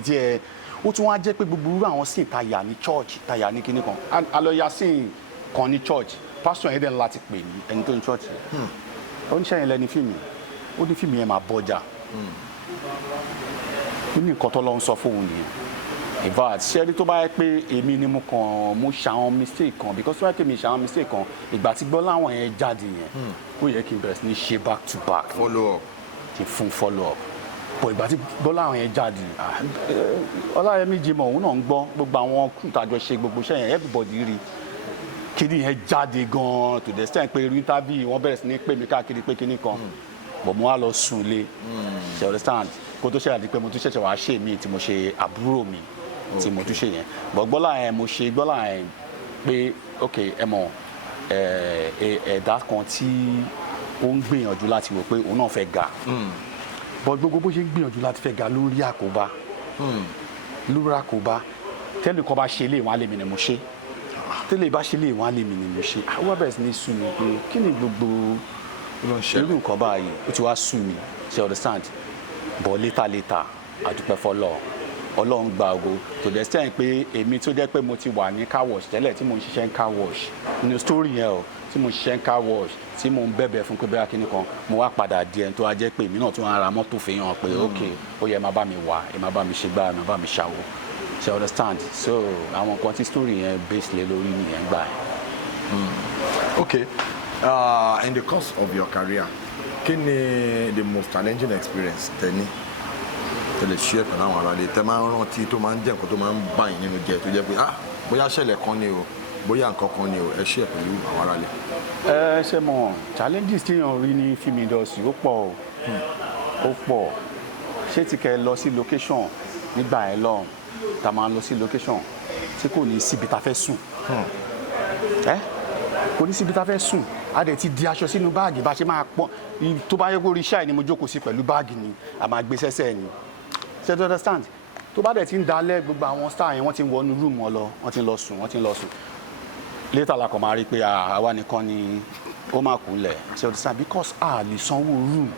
tiẹ̀ ó tún wá jẹ́ pé gbogbo irú àwọn sìn tayà ní church tayà ní kinní kan alọ́ya sìn kan ní church pastor yẹn dẹ̀ láti pè ní ẹni tó ní church yẹn ó ní sẹ́yìn lẹ́ni fíìmù ó ní fíìmù yẹn máa bọ́jà ó ní nǹkan tó lọ́ ń sọ fóun nìyẹn in fact ṣẹ́rí tó bá yẹ pé èmi ni mo ṣàwọn mistake kan because tó bá yẹ pé mi ṣàwọn mistake kan ìgbà tí gbọ́ láwọn yẹn jáde yẹn ó yẹ kí n bẹ̀rẹ̀ sí ní ṣe back to back follow up kí n fún follow up bọ̀ ìgbà tí gbọ́ láwọn yẹn jáde Ọláyẹmí Jimoh òun náà ń gbọ́ gbogbo àwọn kú tàjọ ṣe gbogbo iṣẹ́ yẹn everybody rí kíní yẹn jáde gan to the extent pé irú interview wọ́n bẹ̀rẹ̀ sí ní pè mí káàkiri pé kíní kan bọ̀ mo wá lọ sùn lé ṣe understand kó tó ṣe àdí pé mo tún ṣẹ̀ṣẹ̀ wá ṣe mí tí mo ṣe àbúrò mi tí mo tún ṣe yẹn bọ̀ gbọ́lá yẹn mo ṣe gbọ́lá yẹn pé ok ẹ mọ̀ ẹ̀dá kan tí ó ń gbìyànjú láti wò pé òun náà fẹ́ ga bọ̀ gbogbo bó ṣe ń gbìyànjú láti fẹ́ ga lórí àkóbá tẹ́lẹ̀ kan bá ṣe lé wọn á lè mi ni mo ṣe tẹ́lẹ̀ bá ṣe lé wọn á lè mi ni mo ṣe àwọn bẹ̀rẹ̀ sí ní sú mi pé kí ni gbogbo irú nǹkan báyìí ó ti wá sú mi ṣe understand bọ̀ létà àdúpẹ́ fọlọ́ Ọlọ́run gba ògo to the extent pé èmi tó jẹ́ pé mo ti wà ní car wash tẹ́lẹ̀ tí mo ń ṣiṣẹ́ ní car wash nínú story yẹn o tí mo ń ṣiṣẹ́ ní car wash tí mo ń bẹ̀bẹ̀ fún pé bẹ́ẹ̀ kíní kan mo wá padà di ẹni tó wá jẹ́ pé èmi náà tún ara mọ́tò fi hàn pé ok ó yẹ ẹ máa bá mi wà ẹ máa bá mi ṣe gbá ẹ máa bá mi ṣàwò ṣe understand so àwọn nǹkan tí story yẹn base lé lórí nìyẹn gbà ẹ. Okay, in the course of your career kí ni the most challenging experience tẹ́ni tẹ́lẹ̀ ṣe pẹ̀lú àwọn ará ilé tẹ́ máa ń rántí tó máa ń jẹ́ nǹkan tó máa ń bá yín nínú jẹ́ tó jẹ́ pé bóyá ṣẹlẹ̀ kan ni o bóyá nǹkan kan ni o ẹ ṣe pẹ̀lú àwọn ará ilé. ẹ ṣe mọ challenges téèyàn rí ní film industry ó pọ̀ ó pọ̀ ṣé ti kẹ́ lọ sí location nígbà yẹn lọ́hùn tá a máa lọ sí location tí kò ní síbi tá a fẹ́ sùn kò ní síbi tá a fẹ́ sùn a dẹ̀ ti di aṣọ sínú báàgì bá ṣe máa pọ́n tó bá yẹ kó rí ṣáà ni mo jókòó sí pẹ̀lú báàgì ni a máa gbé sẹ́sẹ̀ ni ṣe to understand tó bá dẹ̀ ti ń dalẹ̀ gbogbo àwọn star yẹn wọ́n ti ń wọnú room wọn lọ wọ́n ti ń lọ sùn later la kàn máa rí pé àwa nìkan ni ó máa kú lẹ̀ ṣe understand because a lè sanwó room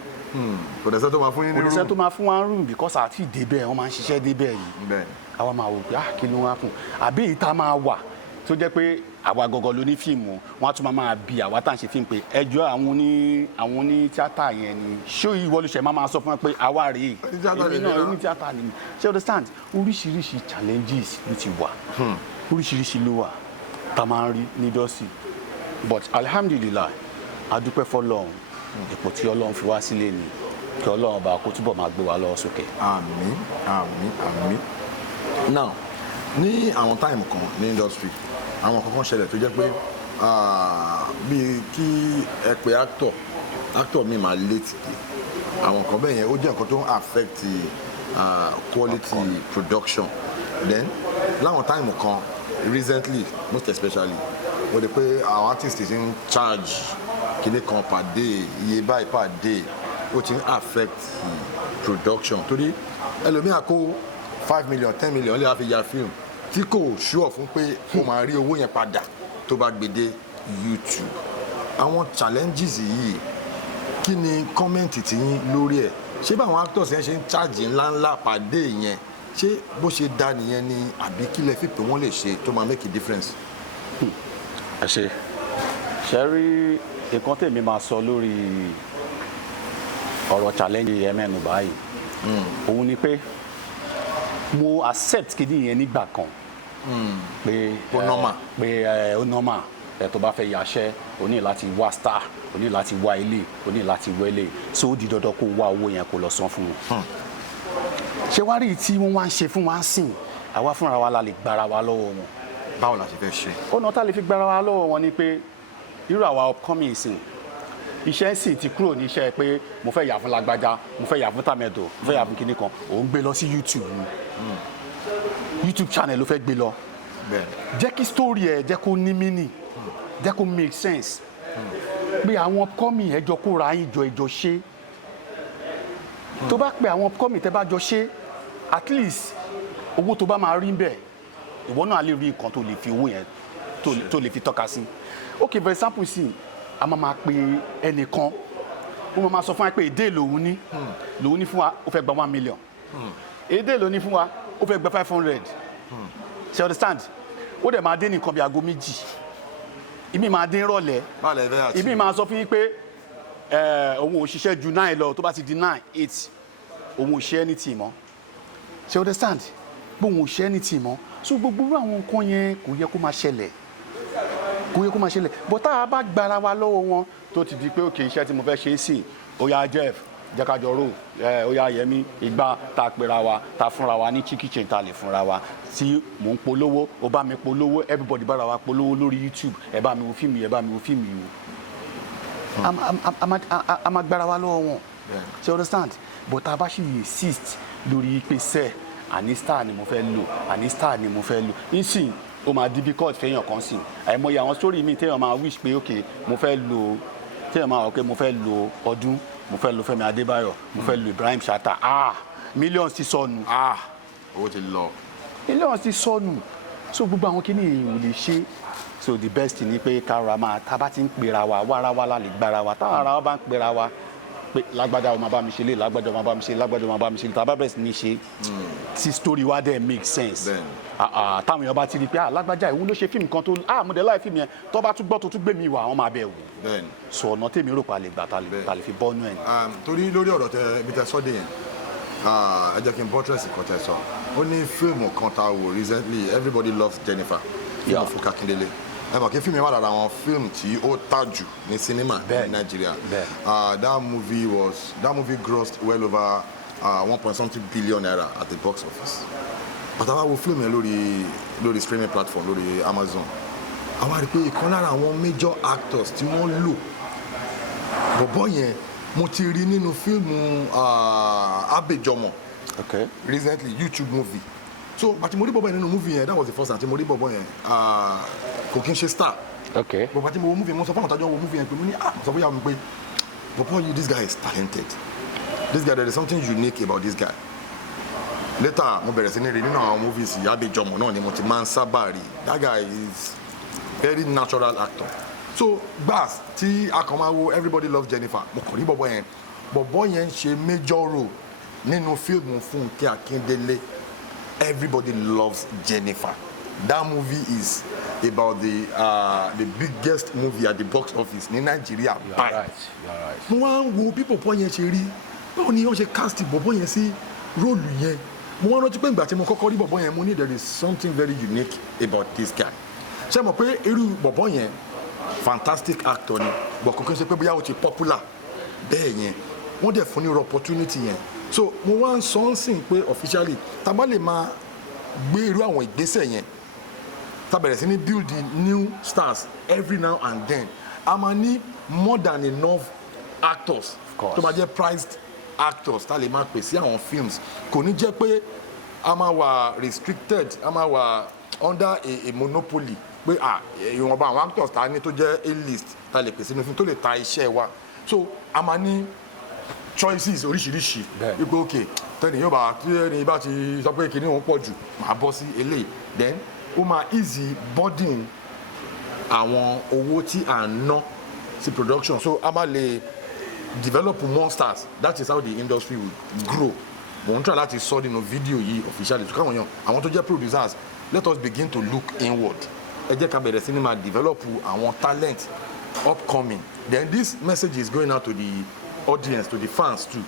kò dẹ̀ sẹ́ tó máa fún yín ní room kò dẹ̀ sẹ́ tó máa fún wa room because àti ìdébẹ̀ wọ́n máa ń ṣiṣẹ́ débẹ̀ yìí àwa máa wò pé kí ló wá fún àbí ìta máa wà tó jẹ́ pé àwa gọgọ ló ní fíìmù wọn á tún máa bi àwa tá à ń ṣe fíìmù pé ẹjọ́ àwọn oní tíátà yẹn ni ṣé ìwọ ló ṣe máa sọ fún wọn pé àwa rèé èmi náà oní tíátà ni ṣé understand oríṣiríṣi challenges ló ti wà oríṣiríṣi ló wà tá a máa ń rí ní dọ́sì but alhamdulillah adúpẹ́ fọlọ́run ipò tí ọlọ́run fi wá sílé ni kí ọlọ́run bá kó túbọ̀ máa gbé wa lọ́wọ́ sókè. àmín àmín àmín. now ní àwọn táìmù kan ní industry àwọn kankan ṣẹlẹ̀ tó jẹ́ pé bíi kí ẹ pé actor mi máa late dé àwọn nǹkan bẹ́ẹ̀ yẹn ó jẹ́ nǹkan tó ń affect quality production then láwọn táìmù kan recently most especially mo rí pé àwọn artist ti ń charge kíní kan per day iye báyìí per day ó ti ń affect production torí ẹlòmíà kó 5 million 10 million lè wá fi ya film tí kò ṣúọ̀ fún pé ó máa rí owó yẹn padà tó bá gbé YouTube àwọn challenges yìí kí ni kọ́mẹ́ǹtì tí yín lórí ẹ̀ ṣé báwọn actors yẹn ṣe ń charge ńláńlá pàdé yẹn ṣé bó ṣe dá nìyẹn ni àbí kí lẹ fi pé wọ́n lè ṣe tó máa make a difference. ẹ ṣe rí nǹkan tèmi máa sọ lórí ọ̀rọ̀ challenge yẹn mẹ́nu báyìí òun ni pé mo accept kìíní yẹn nígbà kan pé ó normal tó bá fẹ́ yaṣẹ́ o ní láti wá star o ní láti wá ilé o ní láti wẹ́lẹ̀ so ó di dandan kó wá owó yẹn kó lọ san fún wọn. ṣé wá rí tí wọ́n wá ń ṣe fún wa sìn àwa fúnra wa la lè gbára wa lọ́wọ́ wọn. báwo la ṣe fẹ́ ṣe. ọ̀nà tá a lè fi gbára wa lọ́wọ́ wọn ni pé irú àwa upcoming sìn iṣẹ́ sì ti kúrò ní iṣẹ́ pé mo fẹ́ yà fún lágbájá mo fẹ́ yà fún tàmẹ́dò mo fẹ́ yà fún kinní kan òun gbé lọ sí YouTube YouTube channel ló fẹ́ gbé lọ jẹ́ kí story ẹ̀ jẹ́ kó ní meaning jẹ́ kó make sense pé àwọn upcoming ẹ̀ jọ kóra yín jọ ìjọ ṣe tó bá pè àwọn upcoming tẹ́ bá jọ ṣe at least owó tó bá máa rí bẹ́ẹ̀ ìwọ náà lè rí nǹkan tó lè fi owó yẹn tó lè fi tọ́ka sí okay for example sí a máa pe ẹnìkan ó máa sọ fún wa pé èdè lòun ní fún wa ó fẹ́ gba 1 million èdè lòun ní fún wa ó fẹ́ gba 500 ṣe understand ó dẹ̀ máa dé nìkan bí aago 2 ìmí máa dé rọ̀lẹ́ ìmí máa sọ fún yín pé òun ò ṣiṣẹ́ ju 9 lọ tó bá ti di 9 8 òun ò ṣe anything mọ́ ṣe understand pé òun ò ṣe anything mọ́ so gbogbo àwọn nǹkan yẹn kò yẹ kó máa ṣẹlẹ̀ bó tá a bá gbára wa lọ́wọ́ wọn tó ti di pé òkè iṣẹ́ tí mo fẹ́ ṣe é sì ó yá Jeff jẹ́kájọ rò ó yá Yẹmí ìgbà tá a pera wa tá a fúnra wa ní chicken chain tá a lè fúnra wa tí mò ń polówó ó bá mi polówó everybody bára wa polówó lórí YouTube ẹ bá mi wo fíìmù yìí ẹ bá mi wo fíìmù yìí a máa gbára wa lọ́wọ́ wọn ṣe understand but tá a bá ṣì insist lórí pé sẹ́ẹ̀ àní star ni mo fẹ́ lò nísìnyí ó máa difficult fẹ́yàn kan sí àìmọye àwọn story mi téèyàn máa wish pé ok mo fẹ́ lo téèyàn máa wọ pé mo fẹ́ lo Ọdún mo fẹ́ lo Fẹ́mi Adébáyọ̀ mo fẹ́ lo Ibrahim Chatta millions ti sọnù owó ti lọ millions ti sọnù so gbogbo àwọn kíní èèyàn ò lè ṣe so the best ni pé kára máa tá a bá ti ń pera wa wára wa la lè gbára wa táwọn ara wa bá ń pera wa pé lágbájá ó máa bá mi ṣe lé lágbájá ó máa bá mi ṣe lágbájá ó máa bá mi ṣe lé tá a bá bẹ̀rẹ̀ sí ní ṣe tí story wa dẹ̀ make sense táwọn èèyàn bá ti rí i pé lágbájá ìwú ló ṣe fíìmù kan tó mo dẹ̀ láì fíìmù yẹn tó bá tún gbọ́ tó tún gbé mi wà àwọn máa bẹ̀ wò so ọ̀nà tèmi rò pa lè gbà ta lè fi bọ́nú ẹ̀ ni. torí lórí ọ̀rọ̀ ibi tẹ sọ́dẹ̀ yẹn ẹ jẹ́ kí n buttress kan tẹ sọ ó ní fíìmù kan tá a wò recently Everybody Loves Jennifer fíìmù fún Akíndélé ẹ mọ̀ kí fíìmù yẹn wà lára àwọn fíìmù tí ó tà jù ní sinimá ní Nàìjíríà that movie grossed well over 1.something billion naira at the box office but àwa wo fíìmù yẹn lórí streaming platform lórí Amazon àwa rí pé ìkan lára àwọn major actors tí wọ́n lò bọ̀bọ̀ yẹn mo ti rí nínú fíìmù Abẹ́jọmọ recently YouTube movie so àti mo rí bọ̀bọ̀ yẹn nínú movie yẹn that was the first time tí mo rí bọ̀bọ̀ yẹn kò kí n ṣe star bọ̀bọ̀ àti mo wo movie yẹn mo sọ fún àwọn tàjọ́ wo movie yẹn pé mo ní mo sọ fún yàrá mi pé bọ̀bọ̀ this guy is talented this guy there is something unique about this guy later mo bẹ̀rẹ̀ sí ní rí nínú àwọn movies Abẹ́jọmọ náà ni mo ti máa ń sábà rí that guy is very natural actor so gbàs tí a kàn máa wo Everybody Loves Jennifer mo kàn rí bọ̀bọ̀ yẹn ṣe major role nínú fíìmù Fúnkẹ́ Akíndélé Everybody Loves Jennifer that movie is about the biggest movie at the box office ní Nàìjíríà báyìí mo wá ń wo bí bọ̀bọ̀ yẹn ṣe rí báwo ni wọ́n ṣe cast bọ̀bọ̀ yẹn sí róòlù yẹn mo wá rántí pé ìgbà tí mo kọ́kọ́ rí bọ̀bọ̀ yẹn mo ní there is something very unique about this guy ṣé mo pé irú bọ̀bọ̀ yẹn fantastic actor ni but kò kí n ṣe pé bóyá o ti popular bẹ́ẹ̀ yẹn wọ́n dẹ̀ fún ní opportunity yẹn so mo wá ń sọ ń sìn pé officially tá bá lè máa gbé irú àwọn ìgbésẹ̀ yẹn tá bẹ̀rẹ̀ sí ní build the new stars every now and then a máa ní more than enough actors tó máa jẹ́ prized actors tá lè máa pè sí àwọn films kò ní jẹ́ pé a máa wà restricted a máa wà under a monopoly pé ìwọ̀nba àwọn actors tá ní tó jẹ́ A-list tá lè pè sínú film tó lè ta iṣẹ́ wa so a máa ní choices oríṣiríṣi wípé ok tẹ́ni yóò bá tí ẹni bá ti sọ pé kìíní òun pọ̀ jù máa bọ́ sí eléyìí then ó máa easy burden àwọn owó tí à ń ná sí production so a máa lè develop more stars that is how the industry will grow mo ń try láti sọ nínú fídíò yìí officially so káwọn èèyàn àwọn tó jẹ́ producers let us begin to look inward ẹ jẹ́ ká bẹ̀rẹ̀ sí ní máa develop àwọn talent upcoming then this message is going out to the audience to the fans too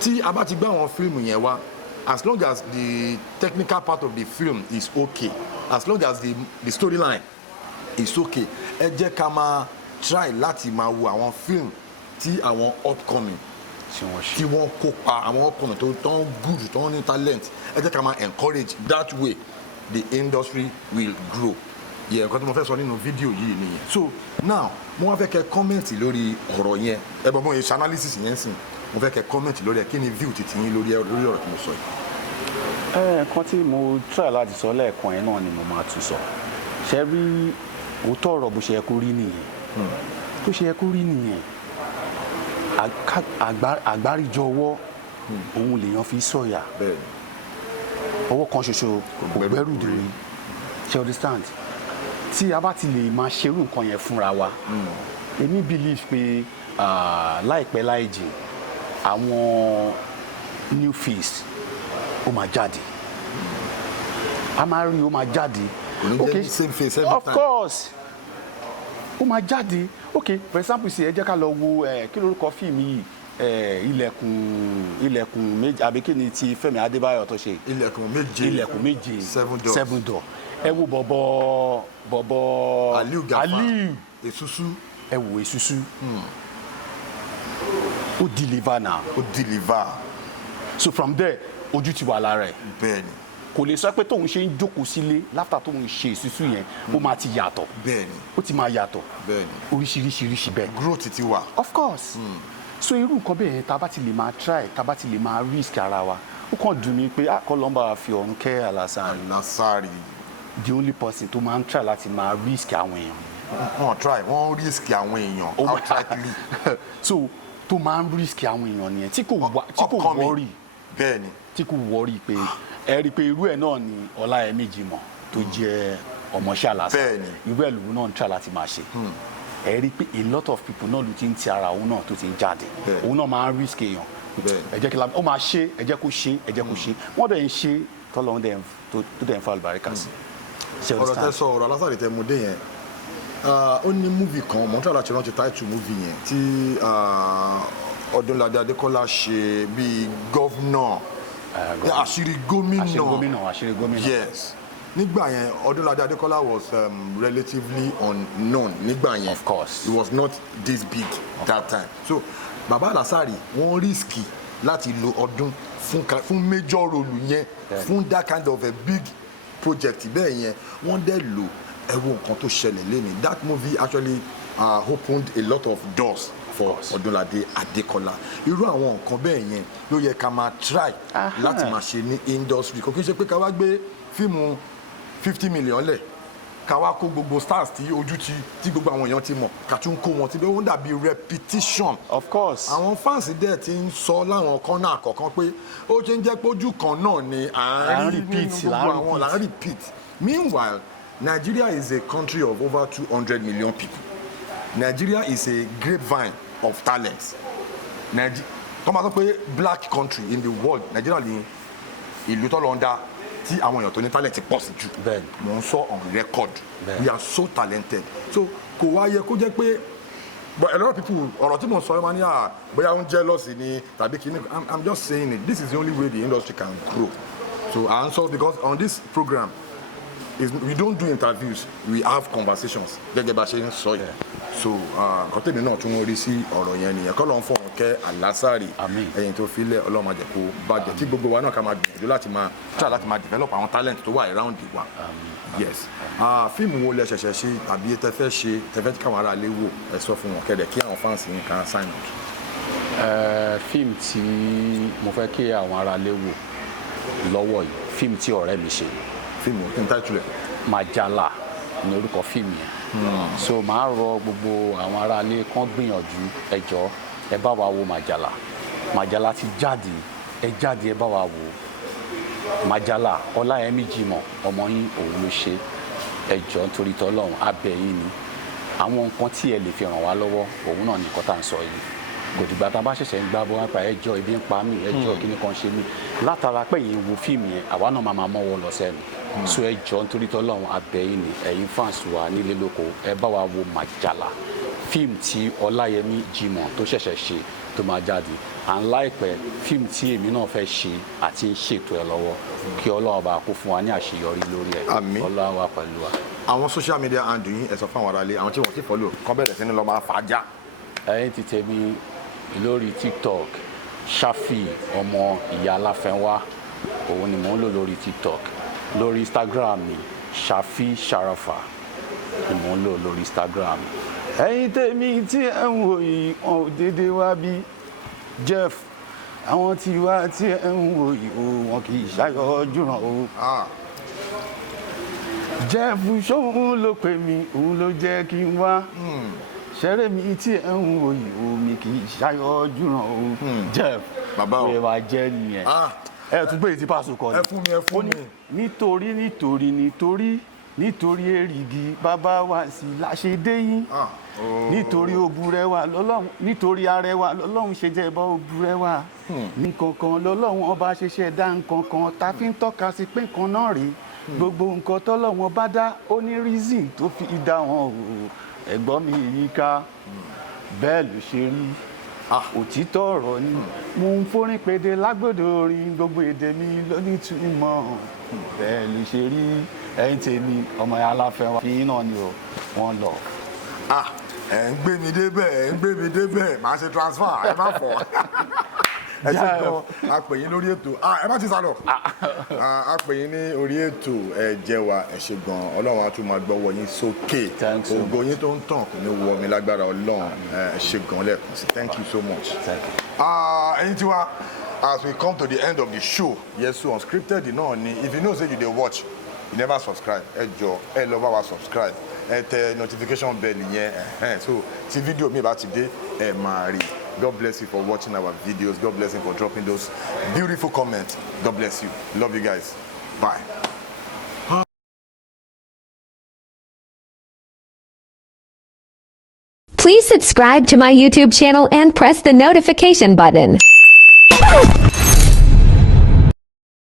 tí a bá ti gbé àwọn fíìmù yẹn wá as long as the technical part of the film is okay as long as the storyline is okay ẹ jẹ́ ká máa try láti máa wo àwọn film tí àwọn upcoming tí wọ́n kópa àwọn upcoming tó tán good tó ní talent ẹ jẹ́ ká máa encourage that way the industry will grow. yẹ nǹkan tí mo fẹ́ sọ nínú fídíò yìí nìyẹn. So now mo wá fẹ́ kẹ́ kọ́mẹ̀ntì lórí ọ̀rọ̀ yẹn ẹ bọ́ bọ́ ṣe analysis yẹn sìn mo fẹ́ kẹ́ kọ́mẹ̀ntì lórí ẹ̀ kí ni view titi yín lórí ọ̀rọ̀ tí mo sọ yìí. nǹkan tí mo try láti sọ lẹ́ẹ̀kan yẹn náà ni mo máa tún sọ ṣe rí òótọ́ ọ̀rọ̀ bó ṣe yẹ kó rí nìyẹn tó ṣe yẹ kó rí nìyẹn àgbáríjọ ọwọ́ òun lèèyàn fi sọ̀yà ọwọ́ kan ṣoṣo kò gbẹ́rù dòrí ṣe understand tí a bá ti lè máa ṣerú nǹkan yẹn fúnra wa èmi believe pé láìpẹ́ láì jìn àwọn new face ó máa jáde a máa rí ó máa jáde okay same face every of time. Course ó máa jáde okay for example sí ẹ jẹ́ ká lọ wo kí lórúkọ fíìmù yìí ilẹ̀kùn méje àbí kí ni ti Fẹ́mi Adébáyọ̀ tó ṣe ilẹ̀kùn méje seven door ẹ wo bọ̀bọ̀ Aliu Esusu ẹ wo Esusu ó deliver now so from there ojú ti wà lára ẹ̀ bẹ́ẹ̀ni kò lè sọ pé tóun ṣe ń jókòó sílé láfta tóun ṣe Esusu yẹn ó máa ti yàtọ̀ bẹ́ẹ̀ni ó ti máa yàtọ̀ bẹ́ẹ̀ni oríṣiríṣi bẹ́ẹ̀ growth ti wà of course so irú nǹkan bẹ́ẹ̀ yẹn tá a bá ti lè máa try tá a bá ti lè máa risk ara wa ó kàn dùn mí pé kọ́lọ́mbà fi ọ̀run kẹ́ Alasari the only person tó máa ń try láti máa risk àwọn èèyàn wọ́n risk àwọn èèyàn outrightly so tó máa ń risk àwọn èèyàn nìyẹn tí kò worry bẹ́ẹ̀ni tí kò worry pé ẹ rí i pé irú ẹ̀ náà ni Ọláyẹmí Jimoh tó jẹ́ ọmọọṣẹ́ Alasari irú ẹ̀ lòun náà ń try láti máa ṣe ẹ rí i pé a lot of people náà ló ti ń ti ara òun náà tó ti ń jáde òun náà máa ń risk èèyàn ẹ jẹ́ kí ó máa ṣe ẹ jẹ́ kó ṣe wọ́n dẹ̀ ń ṣe tọ́lọ́run dẹ̀ tó dẹ̀ ń fa àlùbáríkà sí. ọ̀rọ̀ tẹ́ sọ ọ̀rọ̀ Alasari tẹ́ mo dé yẹn ó ní múvì kan mọ́tò láti rántí táìtù múvì yẹn tí Ọdúnládé Adékọ́lá ṣe bíi gọ́vnọ̀ àṣírí gómìnà yes nígbà yẹn Ọdúnládé Adékọ́lá was relatively unknown nígbà yẹn of course he was not this big that time so baba Alasari wọ́n risky láti lo ọdún fún major role yẹn fún that kind of a big project bẹ́ẹ̀ yẹn wọ́n dẹ̀ lò ẹ wo nǹkan tó ṣẹlẹ̀ lẹ́nu that movie actually opened a lot of doors for Ọdúnládé Adékọ́lá irú àwọn nǹkan bẹ́ẹ̀ yẹn ló yẹ ká máa try láti máa ṣe ní industry kò kí n ṣe pé ká wá gbé fíìmù 50 million lẹ̀ ká wá kó gbogbo stars tí ojú tí gbogbo àwọn èèyàn ti mọ̀ ká tún kó wọn tí bẹ́ẹ̀ wọ́n dàbí repetition. of course. àwọn fans dẹ̀ ti ń sọ láwọn kọ́nà àkọ́kọ́ pé ó ṣe ń jẹ́ pé ojú kan náà ni à ń rí nínú gbogbo àwọn là ń repeat. Meanwhile, Nigeria is a country of over 200 million people. Nigeria is a grapevine of talents. Tó máa sọ pé black country in the world Nigeria ni ìlú tó lọ ń dá tí àwọn èèyàn tó ní talent pọ̀ sí jù mò ń sọ on record we are so talented so kò wá yẹ kó jẹ́ pé but a lot of people ọ̀rọ̀ tí mò ń sọ ẹ máa ní bóyá ó ń jealous ni tàbí kìíní I'm just saying it this is the only way the industry can grow so à ń sọ because on this program we don't do interviews we have conversations gẹ́gẹ́ bá ṣe ń sọ yẹn so nǹkan tèmi náà tún rí sí ọ̀rọ̀ yẹn nìyẹn kọ́ ló ń fọ̀hún kẹ́ Alasari ẹ̀yìn tó filẹ̀ Ọlọ́run má jẹ́ kó bàjẹ́ kí gbogbo wa náà ká máa gbìyànjú láti máa develop àwọn talent tó wà around wa yes fíìmù wo lẹ ṣẹ̀ṣẹ̀ ṣe tàbí tẹ́fẹ́ káwọn ará ilé wò ẹ sọ fún wọn kẹ́dẹ̀ kí àwọn fans yín kan sign out. fíìmù tí mo fẹ́ kí àwọn ará ilé wò lọ́wọ́ yìí fíìmù tí ọ̀rẹ́ mi ṣe fíìmù kí n táìtúlẹ̀. Májálà ní orúkọ fíìmù yẹn so màá rọ gbogbo àwọn aráalé kan gbìyànjú ẹ jọ̀ọ́ ẹ bá wa wo Májálà ti jáde ẹ jáde ẹ bá wa wo Májálà Ọláyẹmí Jimoh ọmọ yín òun ló ṣe ẹ jọ̀ọ́ nítorí tọ́lọ́run abẹ yín ni àwọn nǹkan tí ẹ lè fi ràn wá lọ́wọ́ òun náà nìkan tá à ń sọ yìí kò dìgbà tá a bá ṣẹ̀ṣẹ̀ ń gbá bọ́ wọn pa ẹ jọ̀ọ́ ebi ń pa mí ẹ jọ̀ọ́ kíní kan ṣe mí látara pé yìí wo fíìmù yẹn àwa náà máa mọ́wọ́ lọ sẹ́nu so ẹ jọ̀ọ́ nítorí tọ́lọ́run abẹ yín ni ẹ̀yin fans wa nílé lóko ẹ bá wa wo Májálà fíìmù tí Ọláyẹmí Jimoh tó ṣẹ̀ṣẹ̀ ṣe tó máa jáde à ń láìpẹ́ fíìmù tí èmi náà fẹ́ ṣe àti ń ṣètò ẹ lọ́wọ́ kí Ọlọ́run bá kó fún wa ní àṣeyọrí lórí ẹ Ọlọ́run wa pẹ̀lú wa. àwọn social media handle yín ẹ sọ fún àwọn aráalé àwọn tí wọ́n ti follow kọ́ bẹ̀rẹ̀ sí ní lọ máa fàájà. ẹ̀yin ti tẹ̀mí lórí TikTok Shaffy ọmọ ìyá aláfẹ́wá òun ni mò ń lò lórí TikTok. Lórí Instagram ni Shaffy Sharafa ni mò ń lò lórí Instagram. ẹ̀yin tèmi tí ẹ ń wò yìí wọn ò dédé wá bí Jeff àwọn tí wá tí ẹ ń wò yìí wọn kì í ṣàyọ̀ jùràn o. Jeff ṣóhun ló pè mí òun ló jẹ́ kí n wá ṣẹ́rẹ́ mi tí ẹ ń wò yìí omi kì í ṣàyọ̀ jùràn o. Jeff bàbá o pé wàá jẹ́ nìyẹn. ẹ tún pé tí pàṣẹ kọ ni. ẹ fún mi. nítorí èrìgì bàbá wa sí láṣẹ dé yín. nítorí òbúrẹ́wà lọ́lọ́run nítorí arẹwà lọ́lọ́run ṣe jẹ́ ẹbọ òbúrẹ́wà. nǹkankan lọ́lọ́run ọba ṣẹ̀ṣẹ̀ dá nǹkankan tá fi ń tọ́ka sí pé nǹkan náà rèé. gbogbo nǹkan tọ́lọ́run bá dá ó ní reason tó fi dá wọn o. ẹ̀gbọ́n mi yìí ká bẹ́ẹ̀ ló ṣe rí. òtítọ́ ọ̀rọ̀ ni mo ń forin pèdè lágbòdo orin gbogbo èdè mi lónìtúmọ̀ bẹ́ẹ̀ ló ṣe rí. ẹ̀yin tèmi ọmọ ìyá aláfẹ́wá fi náà ni o wọ́n lọ. ẹ̀ ń gbé mi débẹ̀ máa ṣe transfer ẹ má fọ̀ ẹ ṣe gan a pè yín lórí ètò ẹ má ti sálọ a pè yín ní orí ètò ẹ jẹ́ wa ẹ ṣe gan ọlọ́run á tún máa gbọ́wọ́ yín sókè ògo yín tó ń tàn kò ní wọ mi lágbára ọlọ́run ẹ ṣe gan lẹ́ẹ̀kan sí thank you so much. ẹ̀yin tiwa as we come to the end of the show Yesu Unscripted náà ni if you know say you dey watch you never subscribe ẹ jọ ẹ lọ bá wa subscribe ẹ tẹ notification bell yẹn so tí fídíò mi bá ti dé ẹ máa rí. God bless you for watching our videos. God bless you for dropping those beautiful comments. God bless you. Love you guys. Bye. Please subscribe to my YouTube channel and press the notification button.